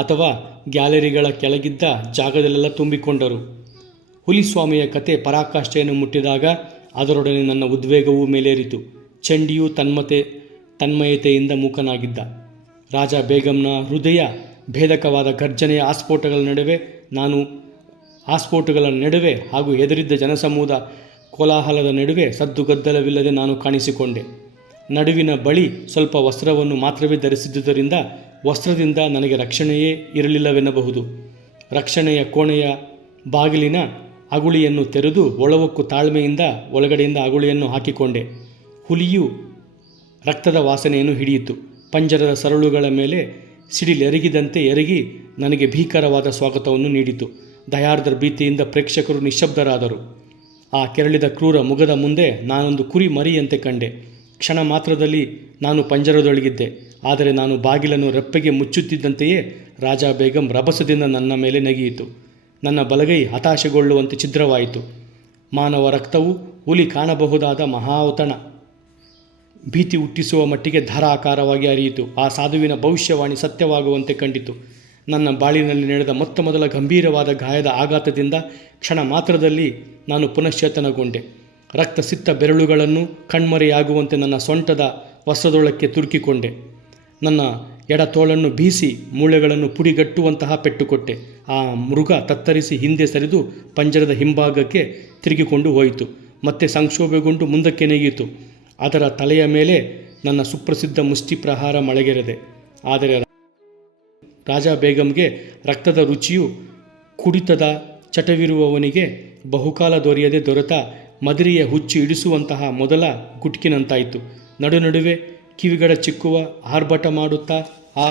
ಅಥವಾ ಗ್ಯಾಲರಿಗಳ ಕೆಳಗಿದ್ದ ಜಾಗದಲ್ಲೆಲ್ಲ ತುಂಬಿಕೊಂಡರು. ಹುಲಿಸ್ವಾಮಿಯ ಕತೆ ಪರಾಕಾಷ್ಠೆಯನ್ನು ಮುಟ್ಟಿದಾಗ ಅದರೊಡನೆ ನನ್ನ ಉದ್ವೇಗವೂ ಮೇಲೇರಿತು. ಚಂಡಿಯು ತನ್ಮಯತೆಯಿಂದ ಮೂಕನಾಗಿದ್ದ. ರಾಜ ಬೇಗಂನ ಹೃದಯ ಭೇದಕವಾದ ಗರ್ಜನೆಯ ಆಸ್ಫೋಟಗಳ ನಡುವೆ ಹಾಗೂ ಹೆದರಿದ್ದ ಜನಸಮೂಹದ ಕೋಲಾಹಲದ ನಡುವೆ ಸದ್ದುಗದ್ದಲವಿಲ್ಲದೆ ನಾನು ಕಾಣಿಸಿಕೊಂಡೆ. ನಡುವಿನ ಬಳಿ ಸ್ವಲ್ಪ ವಸ್ತ್ರವನ್ನು ಮಾತ್ರವೇ ಧರಿಸಿದ್ದುದರಿಂದ ವಸ್ತ್ರದಿಂದ ನನಗೆ ರಕ್ಷಣೆಯೇ ಇರಲಿಲ್ಲವೆನ್ನಬಹುದು. ರಕ್ಷಣೆಯ ಕೋಣೆಯ ಬಾಗಿಲಿನ ಅಗುಳಿಯನ್ನು ತೆರೆದು ಒಳವೊಕ್ಕು ತಾಳ್ಮೆಯಿಂದ ಒಳಗಡೆಯಿಂದ ಅಗುಳಿಯನ್ನು ಹಾಕಿಕೊಂಡೆ. ಹುಲಿಯು ರಕ್ತದ ವಾಸನೆಯನ್ನು ಹಿಡಿಯಿತು. ಪಂಜರದ ಸರಳುಗಳ ಮೇಲೆ ಸಿಡಿಲೆರಗಿದಂತೆ ಎರಗಿ ನನಗೆ ಭೀಕರವಾದ ಸ್ವಾಗತವನ್ನು ನೀಡಿತು. ದಯಾರ್ದ್ರ ಭೀತಿಯಿಂದ ಪ್ರೇಕ್ಷಕರು ನಿಶ್ಶಬ್ದರಾದರು. ಆ ಕೆರಳಿದ ಕ್ರೂರ ಮುಖದ ಮುಂದೆ ನಾನೊಂದು ಕುರಿ ಮರಿಯಂತೆ ಕಂಡೆ. ಕ್ಷಣ ಮಾತ್ರದಲ್ಲಿ ನಾನು ಪಂಜರದೊಳಗಿದ್ದೆ. ಆದರೆ ನಾನು ಬಾಗಿಲನ್ನು ರೆಪ್ಪೆಗೆ ಮುಚ್ಚುತ್ತಿದ್ದಂತೆಯೇ ರಾಜಾ ಬೇಗಂ ರಭಸದಿಂದ ನನ್ನ ಮೇಲೆ ನಗಿಯಿತು. ನನ್ನ ಬಲಗೈ ಹತಾಶೆಗೊಳ್ಳುವಂತೆ ಛಿದ್ರವಾಯಿತು. ಮಾನವ ರಕ್ತವು ಹುಲಿ ಕಾಣಬಹುದಾದ ಮಹಾಔತಣ ಭೀತಿ ಹುಟ್ಟಿಸುವ ಮಟ್ಟಿಗೆ ಧಾರಾಕಾರವಾಗಿ ಹರಿಯಿತು. ಆ ಸಾಧುವಿನ ಭವಿಷ್ಯವಾಣಿ ಸತ್ಯವಾಗುವಂತೆ ಕಂಡಿತು. ನನ್ನ ಬಾಳಿನಲ್ಲಿ ನಡೆದ ಮೊದಲ ಗಂಭೀರವಾದ ಗಾಯದ ಆಘಾತದಿಂದ ಕ್ಷಣ ಮಾತ್ರದಲ್ಲಿ ನಾನು ಪುನಶ್ಚೇತನಗೊಂಡೆ. ರಕ್ತ ಸಿತ್ತ ಬೆರಳುಗಳನ್ನು ಕಣ್ಮರೆಯಾಗುವಂತೆ ನನ್ನ ಸೊಂಟದ ವಸ್ತ್ರದೊಳಕ್ಕೆ ತುರುಕಿಕೊಂಡೆ. ನನ್ನ ಎಡತೋಳನ್ನು ಬೀಸಿ ಮೂಳೆಗಳನ್ನು ಪುಡಿಗಟ್ಟುವಂತಹ ಪೆಟ್ಟುಕೊಟ್ಟೆ. ಆ ಮೃಗ ತತ್ತರಿಸಿ ಹಿಂದೆ ಸರಿದು ಪಂಜರದ ಹಿಂಭಾಗಕ್ಕೆ ತಿರುಗಿಕೊಂಡು ಹೋಯಿತು. ಮತ್ತೆ ಸಂಕ್ಷೋಭೆಗೊಂಡು ಮುಂದಕ್ಕೆ ನೆಗೆಯಿತು. ಅದರ ತಲೆಯ ಮೇಲೆ ನನ್ನ ಸುಪ್ರಸಿದ್ಧ ಮುಷ್ಟಿ ಪ್ರಹಾರ ಮಳೆಗೆರೆದೆ. ಆದರೆ ರಾಜಾ ಬೇಗಂಗೆ ರಕ್ತದ ರುಚಿಯು ಕುಡಿತದ ಚಟವಿರುವವನಿಗೆ ಬಹುಕಾಲ ದೊರೆಯದೆ ದೊರೆತ ಮದರಿಯ ಹುಚ್ಚು ಇಡಿಸುವಂತಹ ಮೊದಲ ಗುಟ್ಕಿನಂತಾಯಿತು. ನಡುವೆ ಕಿವಿಗಳ ಚಿಕ್ಕುವ ಆರ್ಭಟ ಮಾಡುತ್ತಾ ಆ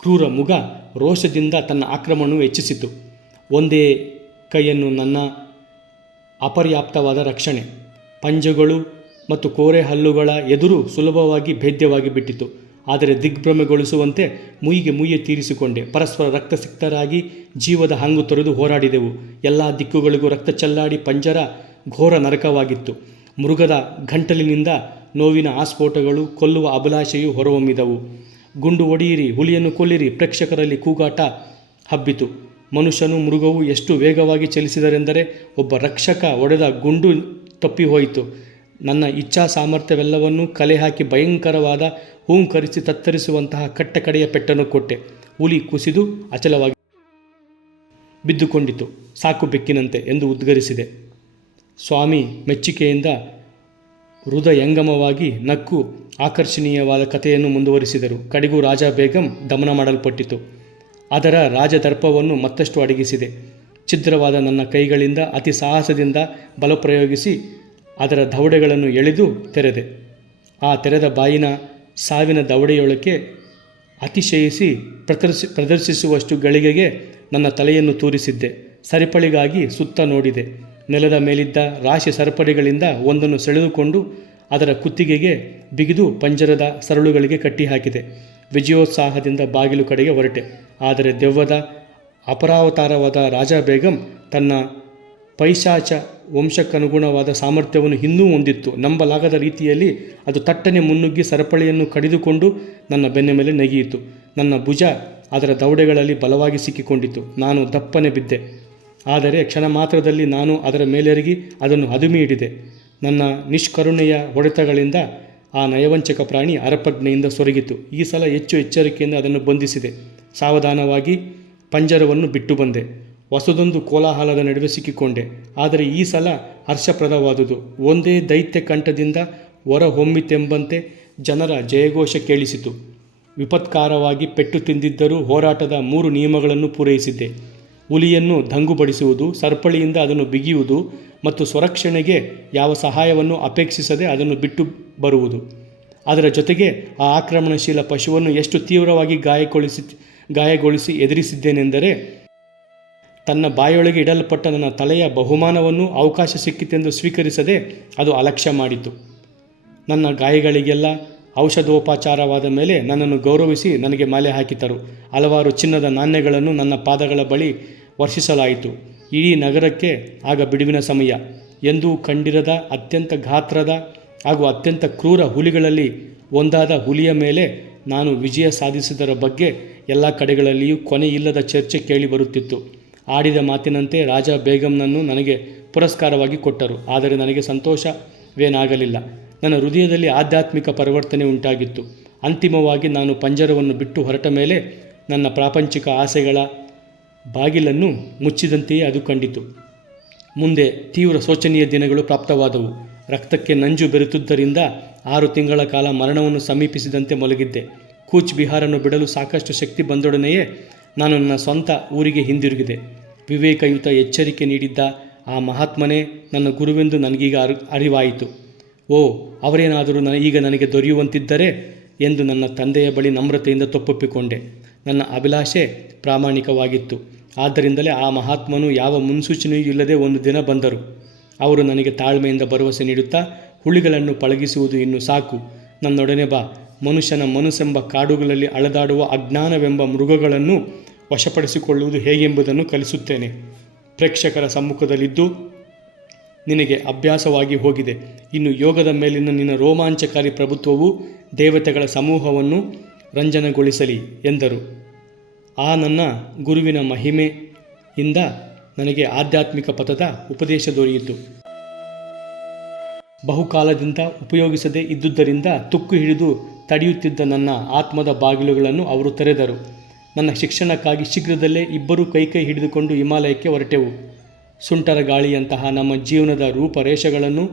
ಕ್ರೂರ ಮುಗ ರೋಷದಿಂದ ತನ್ನ ಆಕ್ರಮಣವು ಹೆಚ್ಚಿಸಿತು. ಒಂದೇ ಕೈಯನ್ನು ನನ್ನ ಅಪರ್ಯಾಪ್ತವಾದ ರಕ್ಷಣೆ, ಪಂಜಗಳು ಮತ್ತು ಕೋರೆ ಹಲ್ಲುಗಳ ಎದುರು ಸುಲಭವಾಗಿ ಭೇದ್ಯವಾಗಿ ಬಿಟ್ಟಿತು. ಆದರೆ ದಿಗ್ಭ್ರಮೆಗೊಳಿಸುವಂತೆ ಮುಯ್ಯಿಗೆ ತೀರಿಸಿಕೊಂಡೆ. ಪರಸ್ಪರ ರಕ್ತಸಿಕ್ತರಾಗಿ ಜೀವದ ಹಂಗು ತೊರೆದು ಹೋರಾಡಿದೆವು. ಎಲ್ಲ ದಿಕ್ಕುಗಳಿಗೂ ರಕ್ತ ಚೆಲ್ಲಾಡಿ ಪಂಜರ ಘೋರ ನರಕವಾಗಿತ್ತು. ಮೃಗದ ಗಂಟಲಿನಿಂದ ನೋವಿನ ಆಸ್ಫೋಟಗಳು, ಕೊಲ್ಲುವ ಅಭಿಲಾಷೆಯು ಹೊರಹೊಮ್ಮಿದವು. ಗುಂಡು ಹೊಡೆಯಿರಿ, ಹುಲಿಯನ್ನು ಕೊಲ್ಲಿರಿ, ಪ್ರೇಕ್ಷಕರಲ್ಲಿ ಕೂಗಾಟ ಹಬ್ಬಿತು. ಮನುಷ್ಯನು ಮೃಗವು ಎಷ್ಟು ವೇಗವಾಗಿ ಚಲಿಸಿದರೆಂದರೆ ಒಬ್ಬ ರಕ್ಷಕ ಹೊಡೆದ ಗುಂಡು ತಪ್ಪಿಹೋಯಿತು. ನನ್ನ ಇಚ್ಛಾ ಸಾಮರ್ಥ್ಯವೆಲ್ಲವನ್ನೂ ಕಲೆ ಹಾಕಿ ಭಯಂಕರವಾದ ಹೂಂಕರಿಸಿ ತತ್ತರಿಸುವಂತಹ ಕಟ್ಟಕಡೆಯ ಪೆಟ್ಟನ್ನು ಕೊಟ್ಟೆ. ಹುಲಿ ಕುಸಿದು ಅಚಲವಾಗಿ ಬಿದ್ದುಕೊಂಡಿತು. ಸಾಕು ಬೆಕ್ಕಿನಂತೆ ಎಂದು ಉದ್ಗರಿಸಿದೆ. ಸ್ವಾಮಿ ಮೆಚ್ಚುಗೆಯಿಂದ ಹೃದಯಂಗಮವಾಗಿ ನಕ್ಕು ಆಕರ್ಷಣೀಯವಾದ ಕಥೆಯನ್ನು ಮುಂದುವರಿಸಿದರು. ಕಡೆಗೂ ರಾಜಾ ಬೇಗಂ ದಮನ ಮಾಡಲ್ಪಟ್ಟಿತು. ಅದರ ರಾಜದರ್ಪವನ್ನು ಮತ್ತಷ್ಟು ಅಡಗಿಸಿದೆ. ಛಿದ್ರವಾದ ನನ್ನ ಕೈಗಳಿಂದ ಅತಿ ಸಾಹಸದಿಂದ ಬಲಪ್ರಯೋಗಿಸಿ ಅದರ ದವಡೆಗಳನ್ನು ಎಳೆದು ತೆರೆದೆ. ಆ ತೆರೆದ ಬಾಯಿನ ಸಾವಿನ ದವಡೆಯೊಳಕ್ಕೆ ಅತಿಶಯಿಸಿ ಪ್ರದರ್ಶಿಸುವಷ್ಟು ಗಳಿಗೆಗೆ ನನ್ನ ತಲೆಯನ್ನು ತೂರಿಸಿದ್ದೆ. ಸರಿಪಳಿಗಾಗಿ ಸುತ್ತ ನೋಡಿದೆ. ನೆಲದ ಮೇಲಿದ್ದ ರಾಶಿ ಸರಪಳಿಗಳಿಂದ ಒಂದನ್ನು ಸೆಳೆದುಕೊಂಡು ಅದರ ಕುತ್ತಿಗೆಗೆ ಬಿಗಿದು ಪಂಜರದ ಸರಳುಗಳಿಗೆ ಕಟ್ಟಿಹಾಕಿದೆ. ವಿಜಯೋತ್ಸಾಹದಿಂದ ಬಾಗಿಲು ಕಡೆಗೆ ಹೊರಟೆ. ಆದರೆ ದೆವ್ವದ ಅಪರಾವತಾರವಾದ ರಾಜಾ ಬೇಗಂ ತನ್ನ ಪೈಶಾಚ ವಂಶಕ್ಕನುಗುಣವಾದ ಸಾಮರ್ಥ್ಯವನ್ನು ಇನ್ನೂ ಹೊಂದಿತ್ತು. ನಂಬಲಾಗದ ರೀತಿಯಲ್ಲಿ ಅದು ತಟ್ಟನೆ ಮುನ್ನುಗ್ಗಿ ಸರಪಳಿಯನ್ನು ಕಡಿದುಕೊಂಡು ನನ್ನ ಬೆನ್ನ ಮೇಲೆ ನೆಗೆಯಿತು. ನನ್ನ ಭುಜ ಅದರ ದವಡೆಗಳಲ್ಲಿ ಬಲವಾಗಿ ಸಿಕ್ಕಿಕೊಂಡಿತು. ನಾನು ದಪ್ಪನೆ ಬಿದ್ದೆ. ಆದರೆ ಕ್ಷಣ ಮಾತ್ರದಲ್ಲಿ ನಾನು ಅದರ ಮೇಲೆರಗಿ ಅದನ್ನು ಅದುಮಿ ಹಿಡಿದೆ. ನನ್ನ ನಿಷ್ಕರುಣೆಯ ಹೊಡೆತಗಳಿಂದ ಆ ನಯವಂಚಕ ಪ್ರಾಣಿ ಅರಪಜ್ಞೆಯಿಂದ ಸೊರಗಿತು. ಈ ಸಲ ಹೆಚ್ಚು ಎಚ್ಚರಿಕೆಯಿಂದ ಅದನ್ನು ಬಂಧಿಸಿದೆ. ಸಾವಧಾನವಾಗಿ ಪಂಜರವನ್ನು ಬಿಟ್ಟು ಬಂದೆ. ಹೊಸದೊಂದು ಕೋಲಾಹಲದ ನಡುವೆ ಸಿಕ್ಕಿಕೊಂಡೆ. ಆದರೆ ಈ ಸಲ ಹರ್ಷಪ್ರದವಾದುದು. ಒಂದೇ ದೈತ್ಯ ಕಂಠದಿಂದ ಹೊರಹೊಮ್ಮಿತೆಂಬಂತೆ ಜನರ ಜಯಘೋಷ ಕೇಳಿಸಿತು. ವಿಪತ್ಕಾರವಾಗಿ ಪೆಟ್ಟು ತಿಂದಿದ್ದರೂ ಹೋರಾಟದ 3 ನಿಯಮಗಳನ್ನು ಪೂರೈಸಿದ್ದೆ. ಹುಲಿಯನ್ನು ದಂಗುಬಡಿಸುವುದು, ಸರಪಳಿಯಿಂದ ಅದನ್ನು ಬಿಗಿಯುವುದು ಮತ್ತು ಸ್ವರಕ್ಷಣೆಗೆ ಯಾವ ಸಹಾಯವನ್ನು ಅಪೇಕ್ಷಿಸದೆ ಅದನ್ನು ಬಿಟ್ಟು ಬರುವುದು. ಅದರ ಜೊತೆಗೆ ಆ ಆಕ್ರಮಣಶೀಲ ಪಶುವನ್ನು ಎಷ್ಟು ತೀವ್ರವಾಗಿ ಗಾಯಗೊಳಿಸಿ ಎದುರಿಸಿದ್ದೇನೆಂದರೆ ತನ್ನ ಬಾಯೊಳಗೆ ಇಡಲ್ಪಟ್ಟ ನನ್ನ ತಲೆಯ ಬಹುಮಾನವನ್ನು ಅವಕಾಶ ಸಿಕ್ಕಿತೆಂದು ಸ್ವೀಕರಿಸದೆ ಅದು ಅಲಕ್ಷ್ಯ ಮಾಡಿತು. ನನ್ನ ಗಾಯಗಳಿಗೆಲ್ಲ ಔಷಧೋಪಚಾರವಾದ ಮೇಲೆ ನನ್ನನ್ನು ಗೌರವಿಸಿ ನನಗೆ ಮಾಲೆ ಹಾಕಿದರು. ಹಲವಾರು ಚಿನ್ನದ ನಾಣ್ಯಗಳನ್ನು ನನ್ನ ಪಾದಗಳ ಬಳಿ ವರ್ಷಿಸಲಾಯಿತು. ಇಡೀ ನಗರಕ್ಕೆ ಆಗ ಬಿಡುವಿನ ಸಮಯ. ಎಂದೂ ಕಂಡಿರದ ಅತ್ಯಂತ ಗಾತ್ರದ ಹಾಗೂ ಅತ್ಯಂತ ಕ್ರೂರ ಹುಲಿಗಳಲ್ಲಿ ಒಂದಾದ ಹುಲಿಯ ಮೇಲೆ ನಾನು ವಿಜಯ ಸಾಧಿಸಿದರ ಬಗ್ಗೆ ಎಲ್ಲ ಕಡೆಗಳಲ್ಲಿಯೂ ಕೊನೆಯಿಲ್ಲದ ಚರ್ಚೆ ಕೇಳಿ ಬರುತ್ತಿತ್ತು. ಆಡಿದ ಮಾತಿನಂತೆ ರಾಜಾ ಬೇಗಂನನ್ನು ನನಗೆ ಪುರಸ್ಕಾರವಾಗಿ ಕೊಟ್ಟರು. ಆದರೆ ನನಗೆ ಸಂತೋಷವೇನಾಗಲಿಲ್ಲ. ನನ್ನ ಹೃದಯದಲ್ಲಿ ಆಧ್ಯಾತ್ಮಿಕ ಪರಿವರ್ತನೆ ಉಂಟಾಗಿತ್ತು. ಅಂತಿಮವಾಗಿ ನಾನು ಪಂಜರವನ್ನು ಬಿಟ್ಟು ಹೊರಟ ಮೇಲೆ ನನ್ನ ಪ್ರಾಪಂಚಿಕ ಆಸೆಗಳ ಬಾಗಿಲನ್ನು ಮುಚ್ಚಿದಂತೆಯೇ ಅದು ಕಂಡಿತು. ಮುಂದೆ ತೀವ್ರ ಶೋಚನೀಯ ದಿನಗಳು ಪ್ರಾಪ್ತವಾದವು. ರಕ್ತಕ್ಕೆ ನಂಜು ಬೆರೆತುದರಿಂದ 6 ತಿಂಗಳ ಕಾಲ ಮರಣವನ್ನು ಸಮೀಪಿಸಿದಂತೆ ಮಲಗಿದ್ದೆ. ಕೂಚ್ ಬಿಹಾರನ್ನು ಬಿಡಲು ಸಾಕಷ್ಟು ಶಕ್ತಿ ಬಂದೊಡನೆಯೇ ನಾನು ನನ್ನ ಸ್ವಂತ ಊರಿಗೆ ಹಿಂದಿರುಗಿದೆ. ವಿವೇಕಯುತ ಎಚ್ಚರಿಕೆ ನೀಡಿದ್ದ ಆ ಮಹಾತ್ಮನೇ ನನ್ನ ಗುರುವೆಂದು ನನಗೀಗ ಅರಿವಾಯಿತು. ಓ, ಅವರೇನಾದರೂ ಈಗ ನನಗೆ ದೊರೆಯುವಂತಿದ್ದರೆ ಎಂದು ನನ್ನ ತಂದೆಯ ಬಳಿ ನಮ್ರತೆಯಿಂದ ತಪ್ಪೊಪ್ಪಿಕೊಂಡೆ. ನನ್ನ ಅಭಿಲಾಷೆ ಪ್ರಾಮಾಣಿಕವಾಗಿತ್ತು. ಆದ್ದರಿಂದಲೇ ಆ ಮಹಾತ್ಮನು ಯಾವ ಮುನ್ಸೂಚನೆಯೂ ಇಲ್ಲದೆ ಒಂದು ದಿನ ಬಂದರು. ಅವರು ನನಗೆ ತಾಳ್ಮೆಯಿಂದ ಭರವಸೆ ನೀಡುತ್ತಾ, ಹುಳಿಗಳನ್ನು ಪಳಗಿಸುವುದು ಇನ್ನು ಸಾಕು, ನನ್ನೊಡನೆ ಬಾ, ಮನುಷ್ಯನ ಮನಸ್ಸೆಂಬ ಕಾಡುಗಳಲ್ಲಿ ಅಳೆದಾಡುವ ಅಜ್ಞಾನವೆಂಬ ಮೃಗಗಳನ್ನು ವಶಪಡಿಸಿಕೊಳ್ಳುವುದು ಹೇಗೆಂಬುದನ್ನು ಕಲಿಸುತ್ತೇನೆ. ಪ್ರೇಕ್ಷಕರ ಸಮ್ಮುಖದಲ್ಲಿದ್ದು ನಿನಗೆ ಅಭ್ಯಾಸವಾಗಿ ಹೋಗಿದೆ. ಇನ್ನು ಯೋಗದ ಮೇಲಿನ ನಿನ್ನ ರೋಮಾಂಚಕಾರಿ ಪ್ರಭುತ್ವವು ದೇವತೆಗಳ ಸಮೂಹವನ್ನು ರಂಜನೆಗೊಳಿಸಲಿ ಎಂದರು. ಆ ನನ್ನ ಗುರುವಿನ ಮಹಿಮೆಯಿಂದ ನನಗೆ ಆಧ್ಯಾತ್ಮಿಕ ಪಥದ ಉಪದೇಶ ದೊರೆಯಿತು. ಬಹುಕಾಲದಿಂದ ಉಪಯೋಗಿಸದೇ ಇದ್ದುದರಿಂದ ತುಕ್ಕು ಹಿಡಿದು ತಡೆಯುತ್ತಿದ್ದ ನನ್ನ ಆತ್ಮದ ಬಾಗಿಲುಗಳನ್ನು ಅವರು ತೆರೆದರು. ನನ್ನ ಶಿಕ್ಷಣಕ್ಕಾಗಿ ಶೀಘ್ರದಲ್ಲೇ ಇಬ್ಬರೂ ಕೈ ಹಿಡಿದುಕೊಂಡು ಹಿಮಾಲಯಕ್ಕೆ ಹೊರಟೆವು. ಸುಂಟರ ಗಾಳಿಯಂತಹ ನಮ್ಮ ಜೀವನದ ರೂಪರೇಷೆಗಳನ್ನು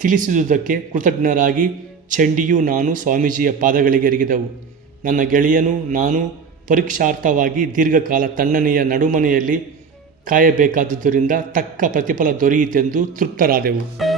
ತಿಳಿಸಿದುದಕ್ಕೆ ಕೃತಜ್ಞರಾಗಿ ಚಂಡಿಯೂ ನಾನು ಸ್ವಾಮೀಜಿಯ ಪಾದಗಳಿಗೆ ಎರಗಿದೆವು. ನನ್ನ ಗೆಳೆಯನೂ ನಾನು ಪರೀಕ್ಷಾರ್ಥವಾಗಿ ದೀರ್ಘಕಾಲ ತಣ್ಣನೆಯ ನಡುಮನೆಯಲ್ಲಿ ಕಾಯಬೇಕಾದುದರಿಂದ ತಕ್ಕ ಪ್ರತಿಫಲ ದೊರೆಯಿತೆಂದು ತೃಪ್ತರಾದೆವು.